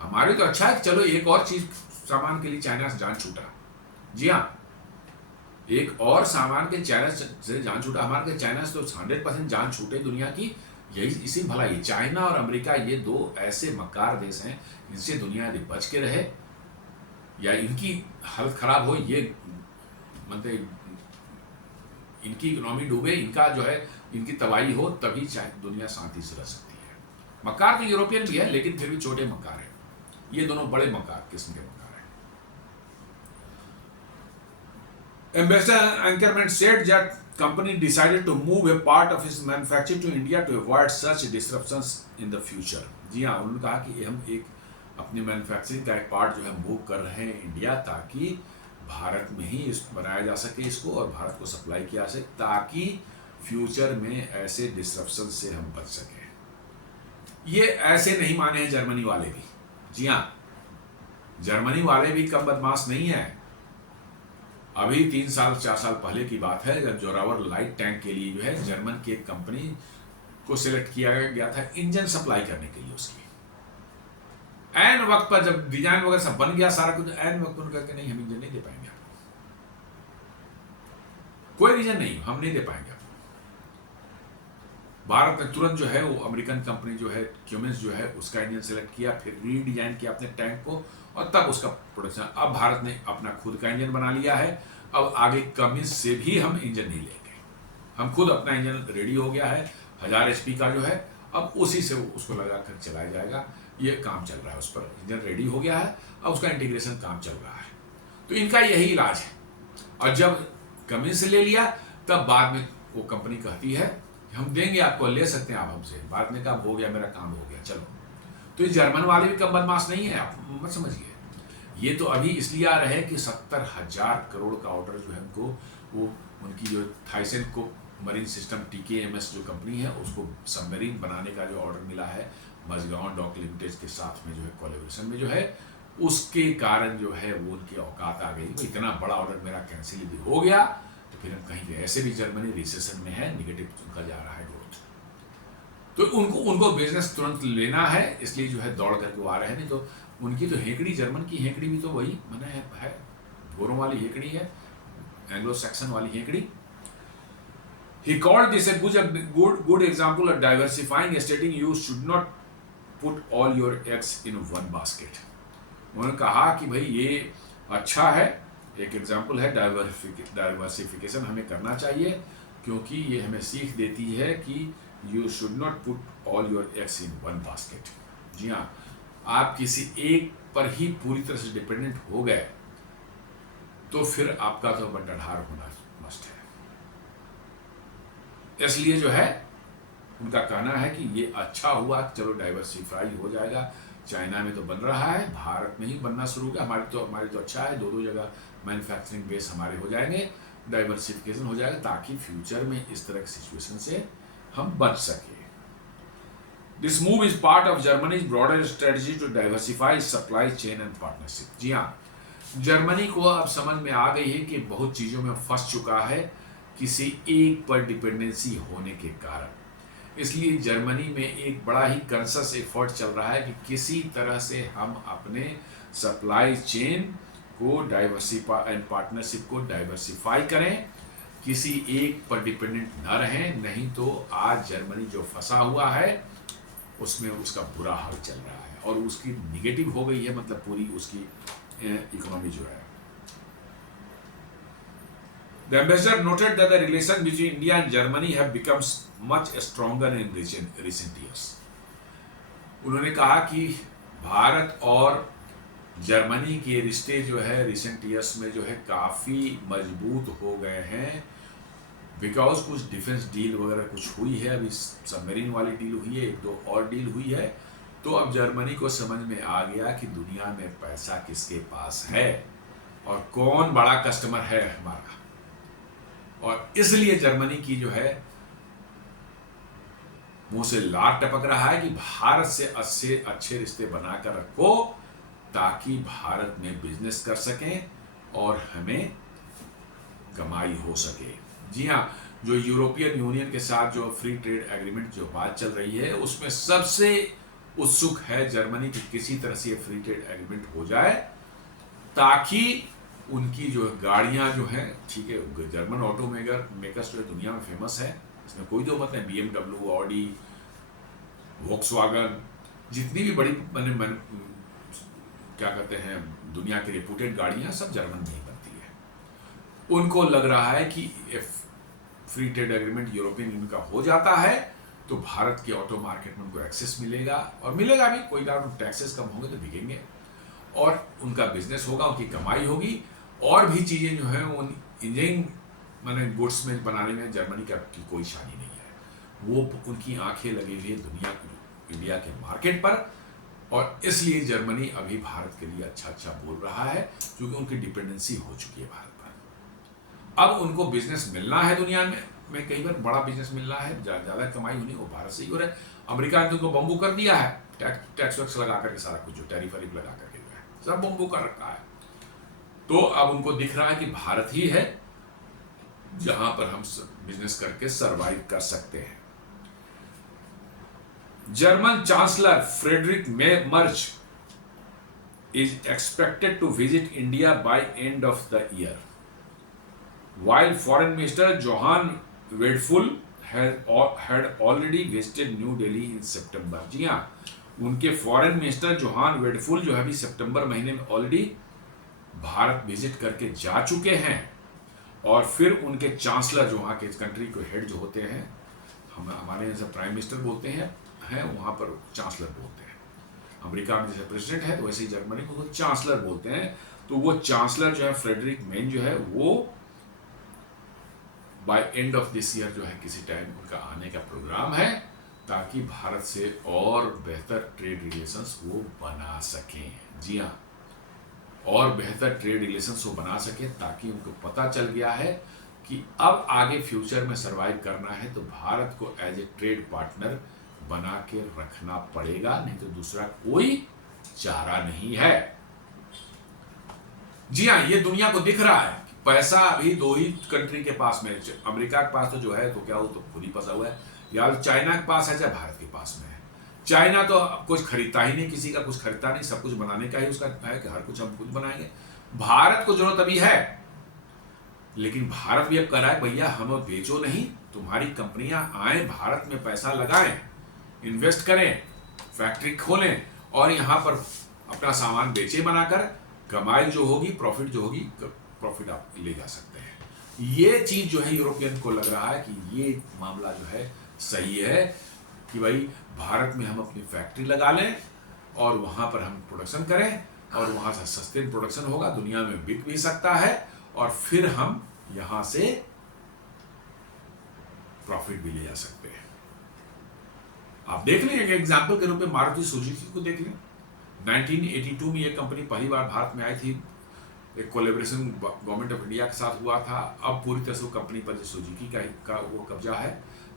हमारे लिए तो अच्छा है कि चलो एक और चीज सामान के लिए चाइना से जान छूटा। जी हाँ, एक और सामान के चाइना से जान छूटा। हमारे के चाइना से तो 100% जान छूटे दुनिया की, यही इसी भलाई। चाइना और अमेरिका ये दो ऐसे मक्कार देश हैं, इनसे दुनिया यदि बच के रहे या इनकी हालत खराब हो, ये मतलब इनकी इकोनॉमी डूबे, इनका जो है इनकी तबाही हो, तभी दुनिया शांति से रह सकती है। मक्कार तो यूरोपियन भी है, लेकिन फिर भी छोटे मक्कार हैं, ये दोनों बड़े मक्कार किस्म के मक्कार हैं। Ambassador Ankerman said that company decided to move a part of its manufacturing to India to avoid such disruptions in the future. जी हाँ, उन्होंने कहा कि हम एक अपनी मैन्युफैक्चरिंग का एक पार्ट जो है मूव कर रहे हैं इंडिया, ताकि भारत में ही बनाया जा सके इसको, और भारत को सप्लाई किया जा सके, ताकि फ्यूचर में ऐसे डिस्रप्शन से हम बच सकें। ये ऐसे नहीं माने हैं जर्मनी वाले भी। जी हाँ, जर्मनी वाले भी कम बदमाश नहीं है। अभी 3 साल 4 साल पहले की बात है, जब जोरावर लाइट टैंक के लिए जो है जर्मन की एक कंपनी को सिलेक्ट किया गया था इंजन सप्लाई करने के लिए। उसकी एन वक्त पर जब डिजाइन वगैरह सब बन गया सारा कुछ, एन वक्त पर करके नहीं, हम इंजन नहीं दे पाएंगे आपको, कोई रीजन नहीं, हम नहीं दे पाएंगे आपको। भारत ने तुरंत जो है वो अमेरिकन कंपनी जो है क्यूमेंस जो है उसका इंजन सेलेक्ट किया, फिर रीडिजाइन किया अपने टैंक को, और तब उसका प्रोडक्शन। अब भारत ने अपना खुद का इंजन बना लिया है, अब आगे कमिंस से भी हम इंजन नहीं लेंगे, हम खुद अपना इंजन रेडी हो गया है 1000 HP का जो है, अब उसी से उसको लगा कर चलाया जाएगा। ये काम चल रहा है, उस पर इंजन रेडी हो गया है, अब उसका इंटीग्रेशन काम चल रहा है। तो इनका यही इलाज है। और जब कमिंस से ले लिया, तब बाद में वो कंपनी कहती है हम देंगे आपको, ले सकते हैं आप हमसे। बाद में कहा हो गया, मेरा काम हो गया, चलो। तो ये जर्मन वाले भी कम बदमाश नहीं है, आप मत समझिए। ये तो अभी इसलिए आ रहे हैं कि 70,000 करोड़ का ऑर्डर जो है उनको, वो उनकी जो थाइसेन को मरीन सिस्टम TKMS जो कंपनी है, उसको सबमरीन बनाने का जो ऑर्डर मिला है मजगांव डॉक लिमिटेड के साथ में जो है कोलैबोरेशन में जो है, उसके कारण जो है वो उनकी औकात आ गई। इतना बड़ा ऑर्डर मेरा कैंसिल भी हो गया, तो फिर हम कहीं ऐसे भी जर्मनी रिसेशन में है, निगेटिव उनका जा रहा है ग्रोथ, तो उनको बिजनेस तुरंत लेना है, इसलिए जो है दौड़ करके वो आ रहे हैं। नहीं तो उनकी तो हेकड़ी, जर्मन की हेकड़ी भी तो वही मैंने है, गोरों वाली हेकड़ी है, एंग्लो सैक्सन वाली हेकड़ी। He called this a good example of diversifying, stating you should not put all your eggs in one basket. उन्होंने कहा कि भाई ये अच्छा है, एक एग्जाम्पल है, डाइवर्सिफिकेशन हमें करना चाहिए, क्योंकि ये हमें सीख देती है कि you should not put all your eggs in one basket. जी हाँ, आप किसी एक पर ही पूरी तरह से डिपेंडेंट हो गए तो फिर आपका तो बंटाढार होना मस्ट है। इसलिए जो है उनका कहना है कि ये अच्छा हुआ, चलो डाइवर्सिफाई हो जाएगा। चाइना में तो बन रहा है, भारत में ही बनना शुरू हो गया। हमारी तो अच्छा है, दो जगह मैन्युफैक्चरिंग बेस हमारे हो जाएंगे, डाइवर्सिफिकेशन हो जाएगा, ताकि फ्यूचर में इस तरह की सिचुएशन से हम बच सके। This move is part of Germany's broader strategy to diversify supply chain and partnership. जी हाँ, जर्मनी को अब समझ में आ गई है कि बहुत चीजों में फंस चुका है किसी एक पर डिपेंडेंसी होने के कारण। इसलिए जर्मनी में एक बड़ा ही कंसस एफर्ट चल रहा है कि किसी तरह से हम अपने सप्लाई चेन को डाइवर्सिफाई एंड पार्टनरशिप को डाइवर्सिफाई करें, किसी एक पर डिपेंडेंट न रहें। नहीं तो आज जर्मनी जो फंसा हुआ है उसमें उसका बुरा हाल चल रहा है और उसकी निगेटिव हो गई है, मतलब पूरी उसकी इकोनॉमी जो है। The ambassador noted that the relations between India and Germany have become much stronger in recent years. उन्होंने कहा कि भारत और जर्मनी के रिश्ते जो है रिसेंट ईयर्स में जो है काफ़ी मजबूत हो गए हैं, बिकॉज कुछ डिफेंस डील वगैरह कुछ हुई है। अभी सबमरीन वाली डील हुई है, एक दो और डील हुई है। तो अब जर्मनी को समझ में आ गया कि दुनिया में पैसा किसके पास है और कौन बड़ा कस्टमर है हमारा, और इसलिए जर्मनी की जो है मुंह से लार टपक रहा है कि भारत से अच्छे रिश्ते बनाकर रखो, ताकि भारत में बिजनेस कर सकें और हमें कमाई हो सके। जी हाँ, जो यूरोपियन यूनियन के साथ जो फ्री ट्रेड एग्रीमेंट जो बात चल रही है, उसमें सबसे उत्सुक है जर्मनी कि किसी तरह से फ्री ट्रेड एग्रीमेंट हो जाए, ताकि उनकी जो गाड़ियां जो हैं, ठीक है, जर्मन ऑटो मेकर्स जो दुनिया में फेमस है, इसमें कोई दो मत नहीं, BMW, ऑडी, वॉक्सवैगन, जितनी भी बड़ी क्या कहते हैं दुनिया की रेपुटेड गाड़ियां सब जर्मन में ही बनती है। उनको लग रहा है कि free trade agreement European union का हो जाता है तो भारत के ऑटो मार्केट में उनको एक्सेस मिलेगा, और मिलेगा भी, कोई कारण टैक्सेस कम होंगे तो बिकेंगे और उनका बिजनेस होगा, उनकी कमाई होगी। और भी चीज़ें जो हैं वो इंजीनियरिंग गुड्स में बनाने में जर्मनी की कोई शानी नहीं है। वो उनकी आंखें लगी हुई है इंडिया के मार्केट पर, और इसलिए जर्मनी अभी भारत के लिए अच्छा बोल रहा है, क्योंकि उनकी डिपेंडेंसी हो चुकी है भारत पर। अब उनको बिजनेस मिलना है दुनिया में कई बार बड़ा बिजनेस मिल रहा है, ज़्यादा कमाई होनी वो भारत से ही हो रहा है। अमेरिका ने तो उनको बम्बू कर दिया है, टैक्स वैक्स लगा करके, सारा कुछ जो टैरिफ वैरिफ लगा करके जो है सब बम्बू कर रखा है। तो अब उनको दिख रहा है कि भारत ही है जहां पर हम बिजनेस करके सरवाइव कर सकते हैं। German chancellor Friedrich Merz is expected to visit India by end of the year, while foreign minister Johann Wedful had already visited New Delhi in September। जी हाँ, उनके फॉरेन मिनिस्टर जोहान वेडफुल जो है अभी सितंबर महीने में ऑलरेडी भारत विजिट करके जा चुके हैं, और फिर उनके चांसलर जो वहाँ के कंट्री के हेड जो होते हैं, हमारे यहाँ से प्राइम मिनिस्टर बोलते हैं वहाँ पर चांसलर बोलते हैं। अमेरिका में जैसे प्रेसिडेंट है तो वैसे ही जर्मनी में वो चांसलर बोलते हैं। तो वो चांसलर जो है फ्रेडरिक मेन जो है वो by end of this year जो है किसी टाइम उनका आने का प्रोग्राम है, ताकि भारत से और बेहतर ट्रेड रिलेशंस वो बना सकें। जी हाँ, और बेहतर ट्रेड रिलेशंस वो बना सकें, ताकि उनको पता चल गया है कि अब आगे फ्यूचर में सरवाइव करना है तो भारत को एज ए ट्रेड पार्टनर बना के रखना पड़ेगा, नहीं तो दूसरा कोई चारा नहीं है। जी हाँ, ये दुनिया को दिख रहा है, पैसा अभी दो ही कंट्री के पास में, अमेरिका के पास तो जो है तो क्या हो तो खुद ही फंसा हुआ है, या चाइना के पास है या भारत के पास में है। चाइना तो कुछ खरीदता ही नहीं, किसी का कुछ खरीदता नहीं, सब कुछ बनाने का ही उसका है कि हर कुछ हम खुद बनाएंगे। भारत को जरूरत अभी है, लेकिन भारत भी अब कह रहा है भैया हम बेचो नहीं, तुम्हारी कंपनियां आए भारत में पैसा लगाएं, इन्वेस्ट करें, फैक्ट्री खोलें और यहाँ पर अपना सामान बेचे बनाकर, कमाई जो होगी, प्रॉफिट जो होगी, प्रॉफिट आप ले जा सकते हैं। ये चीज जो है यूरोपियन को लग रहा है कि ये मामला जो है सही है कि भाई भारत में हम अपनी फैक्ट्री लगा लें और वहां पर हम प्रोडक्शन करें, और वहां से सस्ते प्रोडक्शन होगा, दुनिया में बिक भी सकता है, और फिर हम यहां से प्रॉफिट भी ले जा सकते हैं। आप देख लें, एक एग्जाम्पल के रूप में मारुति सुजुकी को देख लें। 1982 में ये कंपनी पहली बार भारत में आई थी, एक कोलैबोरेशन गवर्नमेंट ऑफ इंडिया के साथ हुआ था। अब पूरी तरह से वो कंपनी पर जो सुजुकी का वो कब्जा है,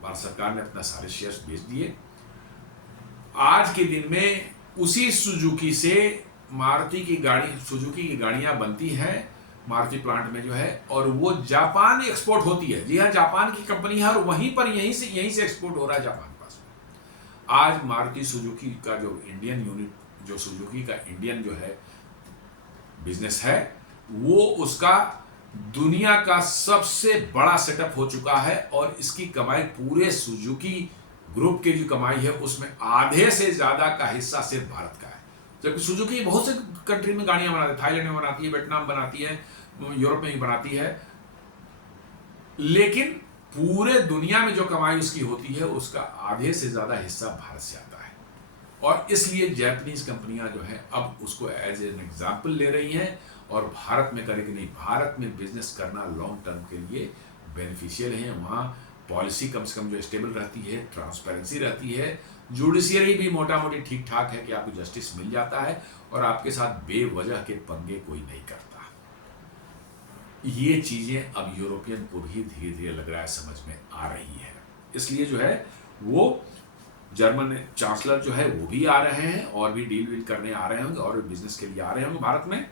भारत सरकार ने अपना सारे शेयर्स बेच दिए। आज के दिन में उसी सुजुकी से सुजुकी की गाड़ियां बनती हैं मारुति प्लांट में जो है, और वो जापान एक्सपोर्ट होती है। जी हाँ, जापान की कंपनी है और वहीं पर यहीं से एक्सपोर्ट हो रहा है जापान के पास। आज मारुति सुजुकी का जो इंडियन यूनिट, जो सुजुकी का इंडियन जो है बिजनेस है, वो उसका दुनिया का सबसे बड़ा सेटअप हो चुका है। और इसकी कमाई, पूरे सुजुकी ग्रुप की जो कमाई है उसमें आधे से ज्यादा का हिस्सा सिर्फ भारत का है। जबकि सुजुकी बहुत से कंट्री में गाड़ियां बनाती है, थाईलैंड में बनाती है, वियतनाम बनाती है, यूरोप में ही बनाती है, लेकिन पूरे दुनिया में जो कमाई उसकी होती है उसका आधे से ज्यादा हिस्सा भारत से आता है। और इसलिए जापानीज कंपनियां जो है अब उसको एज एन एग्जाम्पल ले रही हैं और भारत में करेगी नहीं। भारत में बिजनेस करना लॉन्ग टर्म के लिए बेनिफिशियल है। वहाँ पॉलिसी कम से कम जो स्टेबल रहती है, ट्रांसपेरेंसी रहती है, जुडिशियरी भी मोटा मोटी ठीक ठाक है कि आपको जस्टिस मिल जाता है और आपके साथ बेवजह के पंगे कोई नहीं करता। ये चीजें अब यूरोपियन को भी धीरे धीरे लग रहा है समझ में आ रही है। इसलिए जो है वो जर्मन चांसलर जो है वो भी आ रहे हैं और भी डील करने आ रहे होंगे और बिजनेस के लिए आ रहे होंगे भारत में।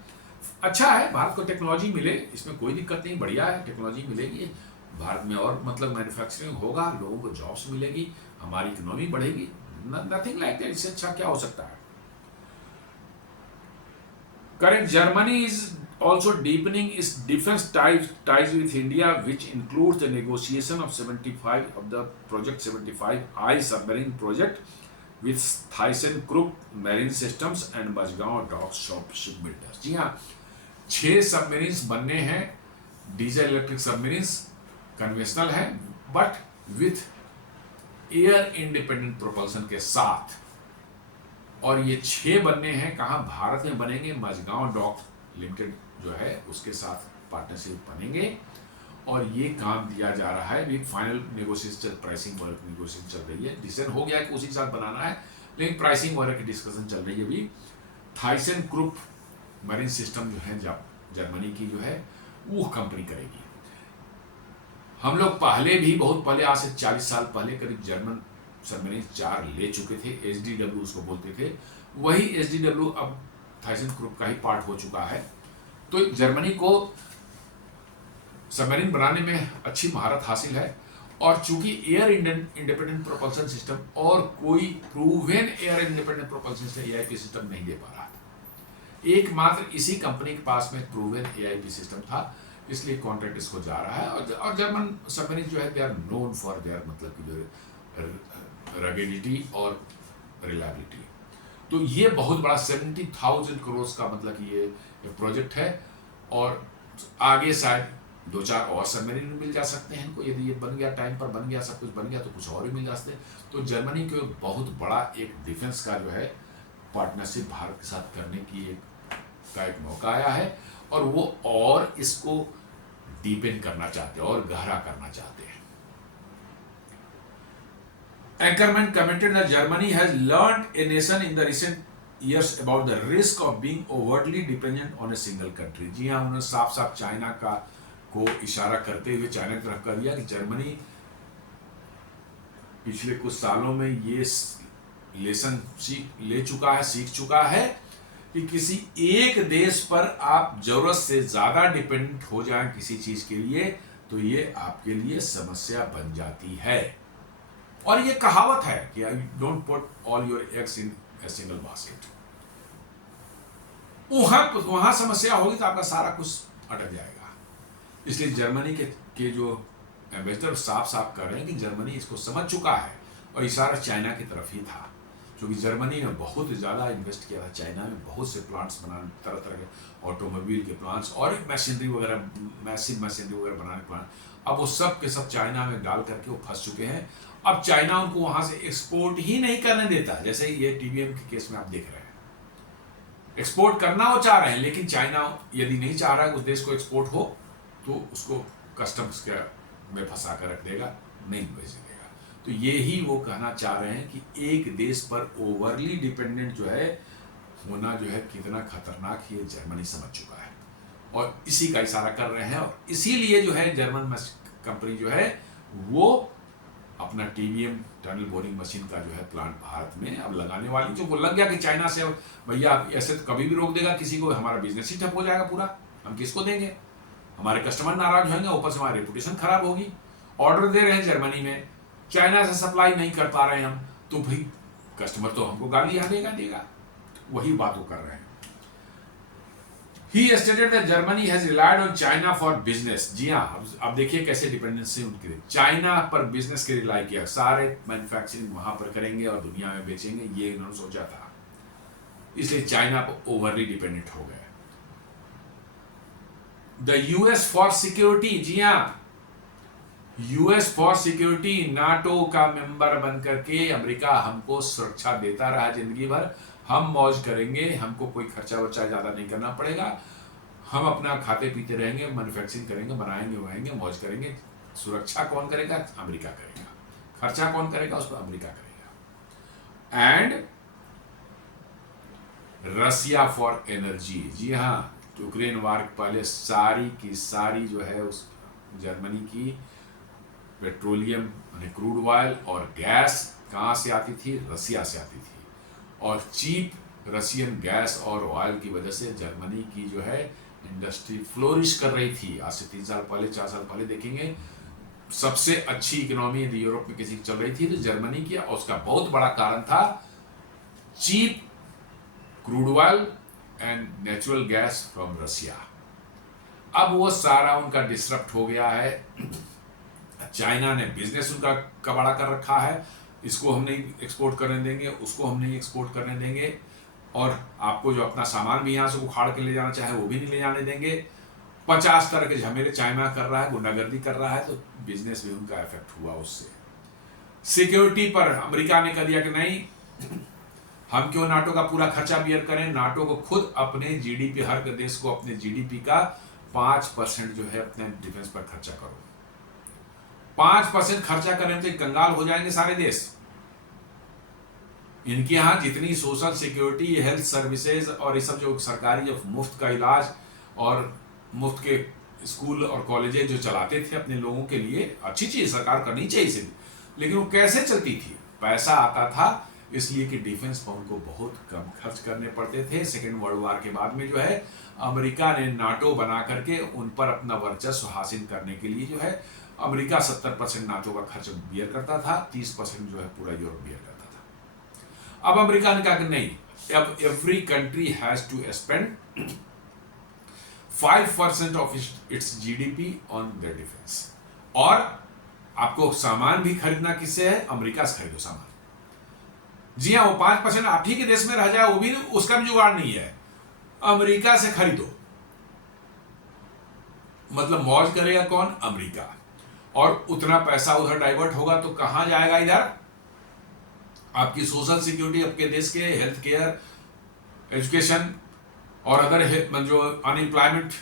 अच्छा है, भारत को टेक्नोलॉजी मिले, इसमें कोई दिक्कत नहीं, बढ़िया है, टेक्नोलॉजी मिलेगी भारत में और मतलब मैन्युफैक्चरिंग होगा, लोगों को जॉब्स मिलेगी, हमारी इकोनॉमी बढ़ेगी। नथिंग लाइक दैट, इससे अच्छा क्या हो सकता है। Current Germany is also deepening its defense ties with India, which includes the negotiation of 75 of the Project 75I submarine project with ThyssenKrupp Marine Systems and Majgaon Docks Shipbuilders। जी हाँ, 6 submarines बनने हैं, diesel electric submarines, conventional है but with air independent propulsion के साथ। और ये 6 बनने हैं, कहाँ भारत में बनेंगे, मजगांव डॉक लिमिटेड जो है उसके साथ पार्टनरशिप बनेंगे और ये काम दिया जा रहा है। एक final negotiation, pricing work negotiation चल रही है, डिसीजन हो गया कि उसी के साथ बनाना है, लेकिन प्राइसिंग वर्क की डिस्कशन चल रही है अभी। थाइसेनक्रुप मरीन सिस्टम जो है जर्मनी की जो है वो कंपनी करेगी। हम लोग पहले भी बहुत पहले, आज से 40 साल पहले करीब जर्मन सबमरीन 4 ले चुके थे, HDW उसको बोलते थे। वही HDW अब थाइसेनक्रुप का ही पार्ट हो चुका है। तो जर्मनी को सबमरीन बनाने में अच्छी महारत हासिल है और चूंकि एयर इंडिपेंडेंट प्रोपल्सन सिस्टम और कोई proven air independent propulsion system AIP system नहीं दे पा रहा, एकमात्र इसी कंपनी के पास में प्रूवन AIP सिस्टम था, इसलिए कॉन्ट्रैक्ट इसको जा रहा है। और जर्मन सबमरीन जो है they are known for their मतलब कि जो रगेडिटी और रिलायबिलिटी। तो ये बहुत बड़ा 70,000 करोड़ का मतलब कि ये प्रोजेक्ट है और आगे शायद 2-4 और सबमरीन मिल जा सकते हैं इनको। यदि ये बन गया, टाइम पर बन गया, सब कुछ बन गया तो कुछ और भी मिल जा सकते हैं। तो जर्मनी को बहुत बड़ा एक डिफेंस का जो है पार्टनरशिप भारत के साथ करने की एक मौका आया है और वो और इसको डीपेन करना चाहते हैं और गहरा करना चाहते हैं। Ackerman commented that Germany has learned a nation in the recent years about the risk of being overtly dependent on a single country। जी हाँ, उन्होंने साफ साफ चाइना को इशारा करते हुए चाइना की तरफ कर दिया कि जर्मनी पिछले कुछ सालों में ये लेसन ले चुका है, सीख चुका है कि किसी एक देश पर आप जरूरत से ज्यादा डिपेंडेंट हो जाएं किसी चीज के लिए तो ये आपके लिए समस्या बन जाती है। और ये कहावत है कि don't put all your eggs in a single basket. वहां समस्या होगी तो आपका सारा कुछ अटक जाएगा। इसलिए जर्मनी के जो एम्बेसडर साफ साफ कर रहे हैं कि जर्मनी इसको समझ चुका है और इशारा चाइना की तरफ ही था, क्योंकि जर्मनी ने बहुत ज़्यादा इन्वेस्ट किया था चाइना में, बहुत से प्लांट्स बनाने, तरह तरह के ऑटोमोबाइल के प्लांट्स और मशीनरी वगैरह, मैसिव मशीनरी वगैरह बनाने के प्लांट, अब वो सब के सब चाइना में डाल करके वो फंस चुके हैं। अब चाइना उनको वहां से एक्सपोर्ट ही नहीं करने देता, जैसे ये TVM के केस में आप देख रहे हैं। एक्सपोर्ट करना वो चाह रहे हैं लेकिन चाइना यदि नहीं चाह रहा है उस देश को एक्सपोर्ट हो तो उसको कस्टम्स के में फंसा कर रख देगा, नहीं भेजने देगा। तो ये ही वो कहना चाह रहे हैं कि एक देश पर ओवरली डिपेंडेंट जो है होना जो है कितना खतरनाक ये जर्मनी समझ चुका है और इसी का इशारा कर रहे हैं। और इसीलिए जो है जर्मन कंपनी जो है वो अपना टीवीएम टनल बोरिंग मशीन का जो है प्लांट भारत में अब लगाने वाली, जो वो लग गया कि चाइना से भैया ऐसे तो कभी भी रोक देगा किसी को, हमारा बिजनेस ही ठप हो जाएगा पूरा, हम किसको देंगे, हमारे कस्टमर नाराज होंगे, ऊपर से हमारी रेपुटेशन खराब होगी। ऑर्डर दे रहे हैं जर्मनी में, चाइना से सप्लाई नहीं कर पा रहे हैं हम, तो भाई कस्टमर तो हमको गाली देगा। वही बात वो कर रहे हैं। He stated that Germany has relied on China for business। जी हाँ, अब देखिए कैसे डिपेंडेंसी उनकी, चाइना पर बिजनेस के रिलाई किया, सारे मैन्युफैक्चरिंग वहां पर करेंगे और दुनिया में बेचेंगे, ये इन्होंने सोचा था, इसलिए चाइना पर ओवरली डिपेंडेंट हो गए। द यूएस फॉर सिक्योरिटी, जी हाँ, यूएस फॉर सिक्योरिटी, नाटो का मेंबर बनकर के अमेरिका हमको सुरक्षा देता रहा जिंदगी भर, हम मौज करेंगे, हमको कोई खर्चा वर्चा ज्यादा नहीं करना पड़ेगा, हम अपना खाते पीते रहेंगे, मैन्युफैक्चरिंग करेंगे, बनाएंगे उगाएंगे, मौज करेंगे। सुरक्षा कौन करेगा? अमेरिका करेगा। खर्चा कौन करेगा? उसको अमेरिका करेगा। एंड रसिया फॉर एनर्जी, जी हाँ, यूक्रेन वार के पहले सारी की सारी जो है उस जर्मनी की पेट्रोलियम यानी क्रूड ऑयल और गैस कहाँ से आती थी? रसिया से आती थी। और चीप रशियन गैस और ऑयल की वजह से जर्मनी की जो है इंडस्ट्री फ्लोरिश कर रही थी। आज से 3 साल पहले 4 साल पहले देखेंगे सबसे अच्छी इकोनॉमी यूरोप में किसी की चल रही थी तो जर्मनी की, और उसका बहुत बड़ा कारण था cheap crude oil and natural gas from Russia. अब वो सारा उनका डिसरप्ट हो गया है। चाइना ने बिजनेस उनका कबाड़ा कर रखा है, इसको हम नहीं एक्सपोर्ट करने देंगे, उसको हम नहीं एक्सपोर्ट करने देंगे, और आपको जो अपना सामान भी यहाँ से उखाड़ के ले जाना चाहे वो भी नहीं ले जाने देंगे। 50 तरह के झमेले चाइना कर रहा है, गुंडागर्दी कर रहा है, तो बिजनेस भी उनका इफेक्ट हुआ उससे। सिक्योरिटी पर अमेरिका ने कह दिया कि नहीं, हम क्यों नाटो का पूरा खर्चा बियर करें, नाटो को खुद अपने जीडीपी, हर देश को अपने जीडीपी का 5% जो है अपने डिफेंस पर खर्चा करो। 5% खर्चा करें तो कंगाल हो जाएंगे सारे देश। इनके यहाँ जितनी सोशल सिक्योरिटी, हेल्थ सर्विसेज और ये सब जो सरकारी जो मुफ्त का इलाज और मुफ्त के स्कूल और कॉलेजेस जो चलाते थे अपने लोगों के लिए, अच्छी चीज सरकार करनी चाहिए इसे, लेकिन वो कैसे चलती थी? पैसा आता था इसलिए कि डिफेंस पर उनको बहुत कम खर्च करने पड़ते थे। सेकेंड वर्ल्ड वॉर के बाद में जो है अमेरिका ने नाटो बना करके उन पर अपना वर्चस्व हासिल करने के लिए जो है अमेरिका 70% नाटो का खर्च बियर करता था, 30% जो है पूरा यूरोप बियर करता था। अब अमेरिका ने कहा कि नहीं, अब every country has to spend 5% of its GDP on their defence. और आपको सामान भी खरीदना किससे है? अमेरिका से खरीदो सामान। जी हाँ, वो 5% आप ही के देश में रह जाए, वो भी उसका भी जुगाड़ नहीं है, अमेरिका से खरीदो। मतलब मौज करेगा कौन? अमेरिका। और उतना पैसा उधर डाइवर्ट होगा तो कहां जाएगा? इधर आपकी सोशल सिक्योरिटी, आपके देश के हेल्थ केयर, एजुकेशन और अदर जो अनएम्प्लॉयमेंट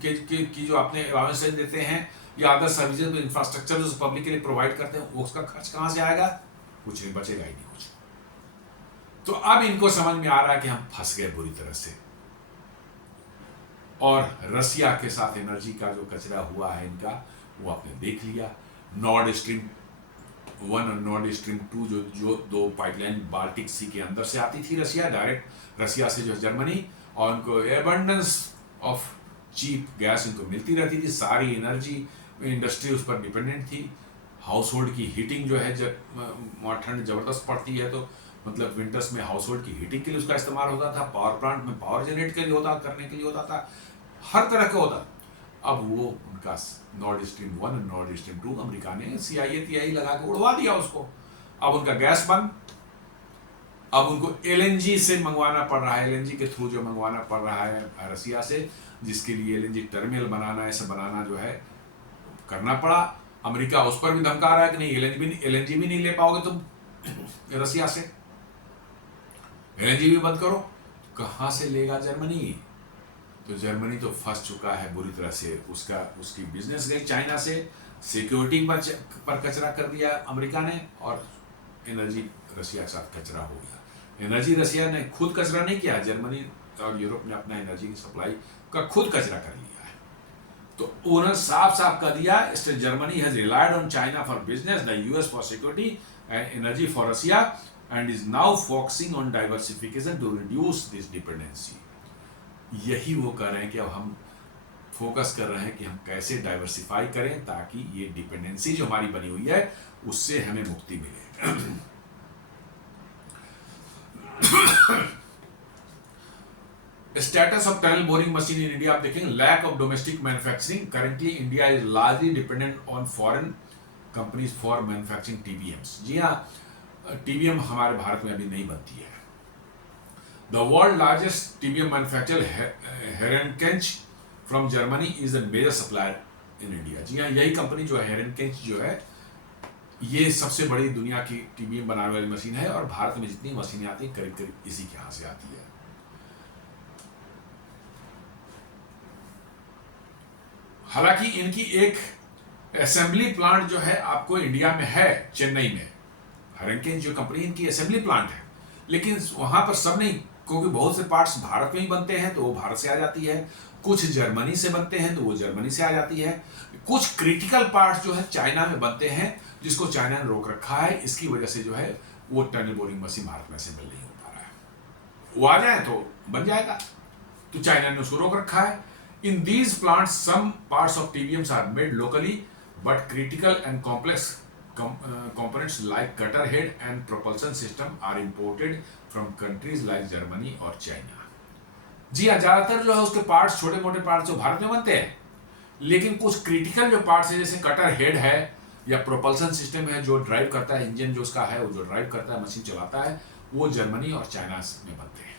की जो आपने अलाउंस देते हैं या अदर सर्विसेज, इंफ्रास्ट्रक्चर जो पब्लिक के लिए प्रोवाइड करते हैं, उसका खर्च कहां से आएगा? कुछ नहीं बचेगा ही नहीं कुछ। तो अब इनको समझ में आ रहा है कि हम फंस गए बुरी तरह से। और रसिया के साथ एनर्जी का जो कचरा हुआ है इनका, वो आपने देख लिया। नॉर्ड स्ट्रीम 1 और नॉर्ड स्ट्रीम 2 जो 2 पाइपलाइन बाल्टिक सी के अंदर से आती थी रसिया, डायरेक्ट रसिया से जो जर्मनी, और उनको एबंडेंस ऑफ चीप गैस इनको मिलती रहती थी। सारी एनर्जी इंडस्ट्री उस पर डिपेंडेंट थी। हाउस होल्ड की हीटिंग जो है, जब ठंड जबरदस्त पड़ती है तो मतलब विंटर्स में हाउस होल्ड की हीटिंग के लिए उसका इस्तेमाल होता था, पावर प्लांट में पावर जनरेट के लिए करने के लिए होता था, हर तरह का होता। अब वो उनका नॉर्ड स्ट्रीम 1 और नॉर्ड स्ट्रीम 2 अमेरिका ने CIA लगा के उड़वा दिया उसको। अब उनका गैस बंद। अब उनको LNG से मंगवाना पड़ रहा है, LNG के थ्रू जो मंगवाना पड़ रहा है रसिया से, जिसके लिए LNG टर्मिनल बनाना, ऐसे बनाना जो है करना पड़ा। अमेरिका उस पर भी धमका रहा है कि नहीं, LNG भी नहीं ले पाओगे तुम रसिया से, LNG भी बंद करो। कहां से लेगा जर्मनी? तो जर्मनी तो फंस चुका है बुरी तरह से, उसकी बिजनेस गई चाइना से, सिक्योरिटी पर कचरा कर दिया अमेरिका ने, और एनर्जी रशिया के साथ कचरा हो गया। एनर्जी रशिया ने खुद कचरा नहीं किया, जर्मनी और यूरोप ने अपना एनर्जी की सप्लाई का खुद कचरा कर लिया है। तो उन्होंने साफ साफ कह दिया, Germany has relied on China for business, the US for security and energy for Russia, and is now focusing on diversification to reduce this dependency. यही वो कर रहे हैं कि अब हम फोकस कर रहे हैं कि हम कैसे डाइवर्सिफाई करें ताकि ये डिपेंडेंसी जो हमारी बनी हुई है उससे हमें मुक्ति मिले। Status of tunnel boring machine in India, आप देखेंगे lack of domestic manufacturing, currently India is largely dependent on foreign companies for manufacturing TBMs. जी हाँ, टीबीएम हमारे भारत में अभी नहीं बनती है। The world largest TBM manufacturer हेरेनकेंच from Germany is the major supplier in India. जी हाँ, यही कंपनी जो है हेरेनकेंच जो है, ये सबसे बड़ी दुनिया की टीबीएम बनाने वाली मशीन है, और भारत में जितनी मशीनें आती हैं करीब करीब इसी के यहाँ से आती है। हालांकि इनकी एक असेंबली प्लांट जो है आपको इंडिया में है, चेन्नई में। हेरेनकेंच जो कंपनी, इनकी असेंबली प्लांट है, लेकिन वहां पर सब नहीं, क्योंकि बहुत से पार्ट्स भारत में ही बनते हैं तो वो भारत से आ जाती है, कुछ जर्मनी से बनते हैं तो वो जर्मनी से आ जाती है, कुछ क्रिटिकल पार्ट्स जो है चाइना में बनते हैं जिसको चाइना ने रोक रखा है। इसकी वजह से जो है वो टनल बोरिंग मशीन भारत में असेंबल नहीं हो पा रहा है। वो आ जाए तो बन जाएगा, तो चाइना ने उसको रोक रखा है। In these plants some parts of TBMs are made locally, but critical and complex components like cutter head and propulsion system are imported from countries like Germany और चाइना। जी हाँ, ज्यादातर जो है उसके पार्ट्स, छोटे मोटे पार्ट्स जो भारत में बनते हैं, लेकिन कुछ क्रिटिकल जो पार्ट्स है जैसे कटर हेड है या प्रोपल्सन सिस्टम है जो ड्राइव करता है, इंजन जो उसका है वो जो ड्राइव करता है, मशीन चलाता है, वो जर्मनी और चाइना में बनते हैं।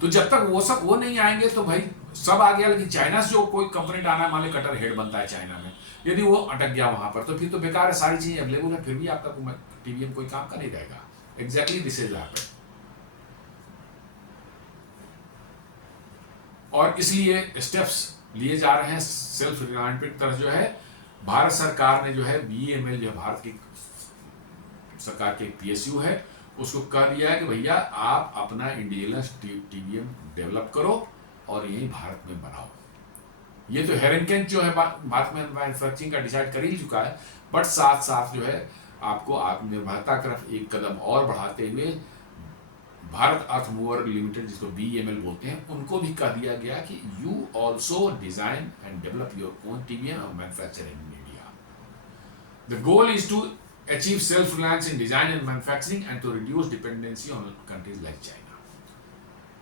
तो जब तक वो सब वो नहीं आएंगे तो भाई सब आ गया, लेकिन चाइना से जो कोई कंपोनेंट आना है, मान लो कटर हेड बनता है चाइना में, यदि वो अटक गया वहां पर तो फिर तो बेकार है, सारी चीजें अवेलेबल है, फिर भी आपका टीबीएम कोई काम का नहीं रहेगा। Exactly this is happened. और इसलिए स्टेप्स लिए जा रहे हैं सेल्फ रिलायंट की तरफ। जो है भारत सरकार ने जो है बीईएमएल जो भारत की सरकार के पीएसयू है उसको कह दिया है कि भैया आप अपना इंडिजिनस टीबीएम डेवलप करो और यही भारत में बनाओ। ये तो हेरेनकेंच जो है भारत में मैन्युफैक्चरिंग का डिसाइड कर ही चुका है, बट साथ साथ जो है आपको आत्मनिर्भरता की तरफ एक कदम और बढ़ाते हुए भारत अर्थ मूवर लिमिटेड, जिसको बीईएमएल बोलते हैं, उनको भी कह दिया गया कि you also design and develop your own TBM और manufacture in India. The goal is to achieve self-reliance in design and manufacturing and to reduce dependency on countries like China।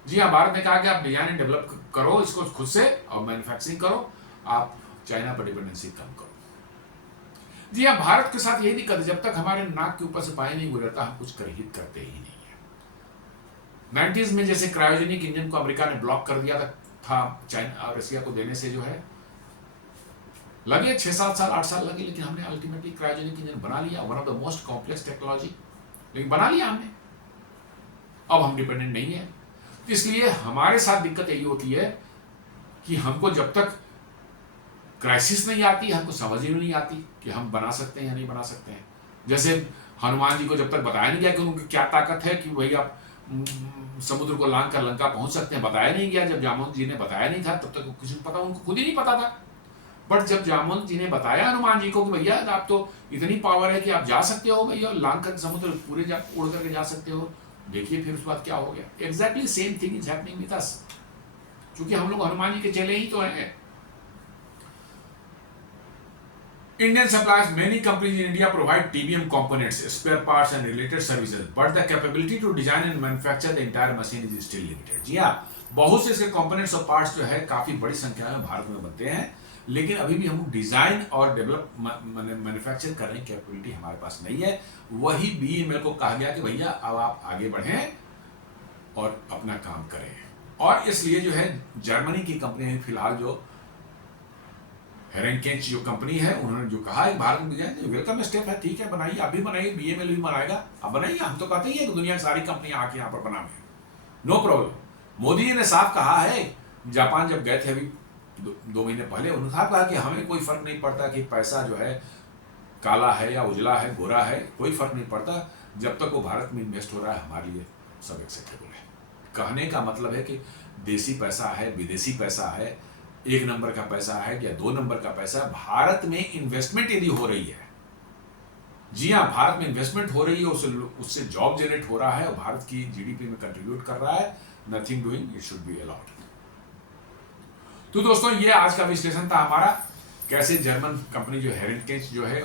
जी हाँ, भारत ने कहा कि आप डिजाइन एंड डेवलप करो इसको खुद से और मैन्युफैक्चरिंग करो, आप चाइना पर डिपेंडेंसी कम करो। जी हाँ, भारत के साथ यही दिक्कत है, जब तक हमारे नाक के ऊपर से पानी नहीं गुजरता हम कुछ करते ही नहीं है। 90s में जैसे क्रायोजेनिक इंजन को अमेरिका ने ब्लॉक कर दिया था चाइना और रशिया को देने से, जो है लगे 6-7 साल 8 साल लगे, लेकिन हमने अल्टीमेटली क्रायोजेनिक इंजन बना लिया, one of the most complex technology, लेकिन बना लिया हमने। अब हम डिपेंडेंट नहीं है, इसलिए हमारे साथ दिक्कत यही होती है कि हमको जब तक क्राइसिस नहीं आती हमको समझ ही नहीं आती कि हम बना सकते हैं या नहीं बना सकते हैं। जैसे हनुमान जी को जब तक बताया नहीं गया कि उनकी क्या ताकत है कि भाई आप समुद्र को लांघ कर लंका पहुंच सकते हैं, बताया नहीं गया। जब जामवंत जी ने बताया नहीं था तब तक किसी को पता, उनको खुद ही नहीं पता था। बट जब जामवंत जी ने बताया हनुमान जी को कि भैया आप तो इतनी पावर है कि आप जा सकते हो भैया, लांघ कर समुद्र पूरे उड़ करके जा सकते हो, देखिए फिर उस बाद क्या हो गया। Exactly same thing is happening with us, क्योंकि हम लोग हनुमान जी के चेले ही तो हैं। Indian suppliers, many companies in India provide TBM components, spare parts and related services, but the capability to design and manufacture the entire machine is still limited। जी हाँ, बहुत से इसके components और parts जो है काफी बड़ी संख्या में भारत में बनते हैं, लेकिन अभी भी हम डिजाइन और डेवलप मैन्युफैक्चर करने की कैपेबिलिटी हमारे पास नहीं है। वही बीईएमएल को कहा गया कि भैया अब आप आगे बढ़ें और अपना काम करें, और इसलिए जो है जर्मनी की कंपनी है फिलहाल, जो हेरेनकेंच जो कंपनी है, उन्होंने जो कहा है भारत में जाए वेलकम स्टेप है, ठीक है बनाइए, आप भी बनाइए, बीईएमएल भी बनाएगा, आप बनाइए, हम तो कहते ही है कि दुनिया की सारी कंपनियां आके यहाँ पर बनावे, नो प्रॉब्लम। मोदी जी ने साफ कहा है जापान जब गए थे अभी 2 महीने पहले, उन्होंने साहब कहा कि हमें कोई फर्क नहीं पड़ता कि पैसा जो है काला है या उजला है, गोरा है, कोई फर्क नहीं पड़ता, जब तक वो भारत में इन्वेस्ट हो रहा है हमारे लिए सब एक्सेप्टेबल है। कहने का मतलब है कि देसी पैसा है, विदेशी पैसा है, 1 नंबर का पैसा है या 2 नंबर का पैसा, भारत में इन्वेस्टमेंट यदि हो रही है, जी हाँ, भारत में इन्वेस्टमेंट हो रही है, उससे जॉब जनरेट हो रहा है और भारत की जीडीपी में कंट्रीब्यूट कर रहा है, nothing doing, it should be allowed. तो दोस्तों ये आज का विश्लेषण था हमारा, कैसे जर्मन कंपनी जो हेरिटेज जो है,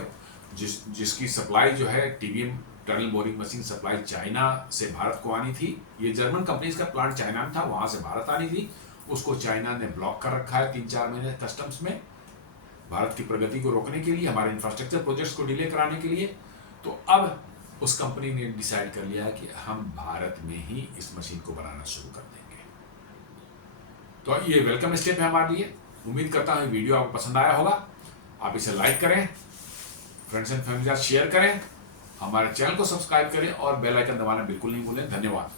जिसकी सप्लाई जो है TBM tunnel boring machine supply China से भारत को आनी थी, ये जर्मन कंपनी का प्लांट चाइना में था, वहां से भारत आनी थी, उसको चाइना ने ब्लॉक कर रखा है 3-4 महीने कस्टम्स में, भारत की प्रगति को रोकने के लिए, हमारे इंफ्रास्ट्रक्चर प्रोजेक्ट्स को डिले कराने के लिए। तो अब उस कंपनी ने डिसाइड कर लिया है कि हम भारत में ही इस मशीन को बनाना शुरू कर देंगे। तो ये वेलकम स्टेप है हमारे लिए। उम्मीद करता हूँ वीडियो आपको पसंद आया होगा। आप इसे लाइक करें, फ्रेंड्स एंड फैमिली के साथ शेयर करें, हमारे चैनल को सब्सक्राइब करें और बेल आइकन दबाना बिल्कुल नहीं भूलें। धन्यवाद।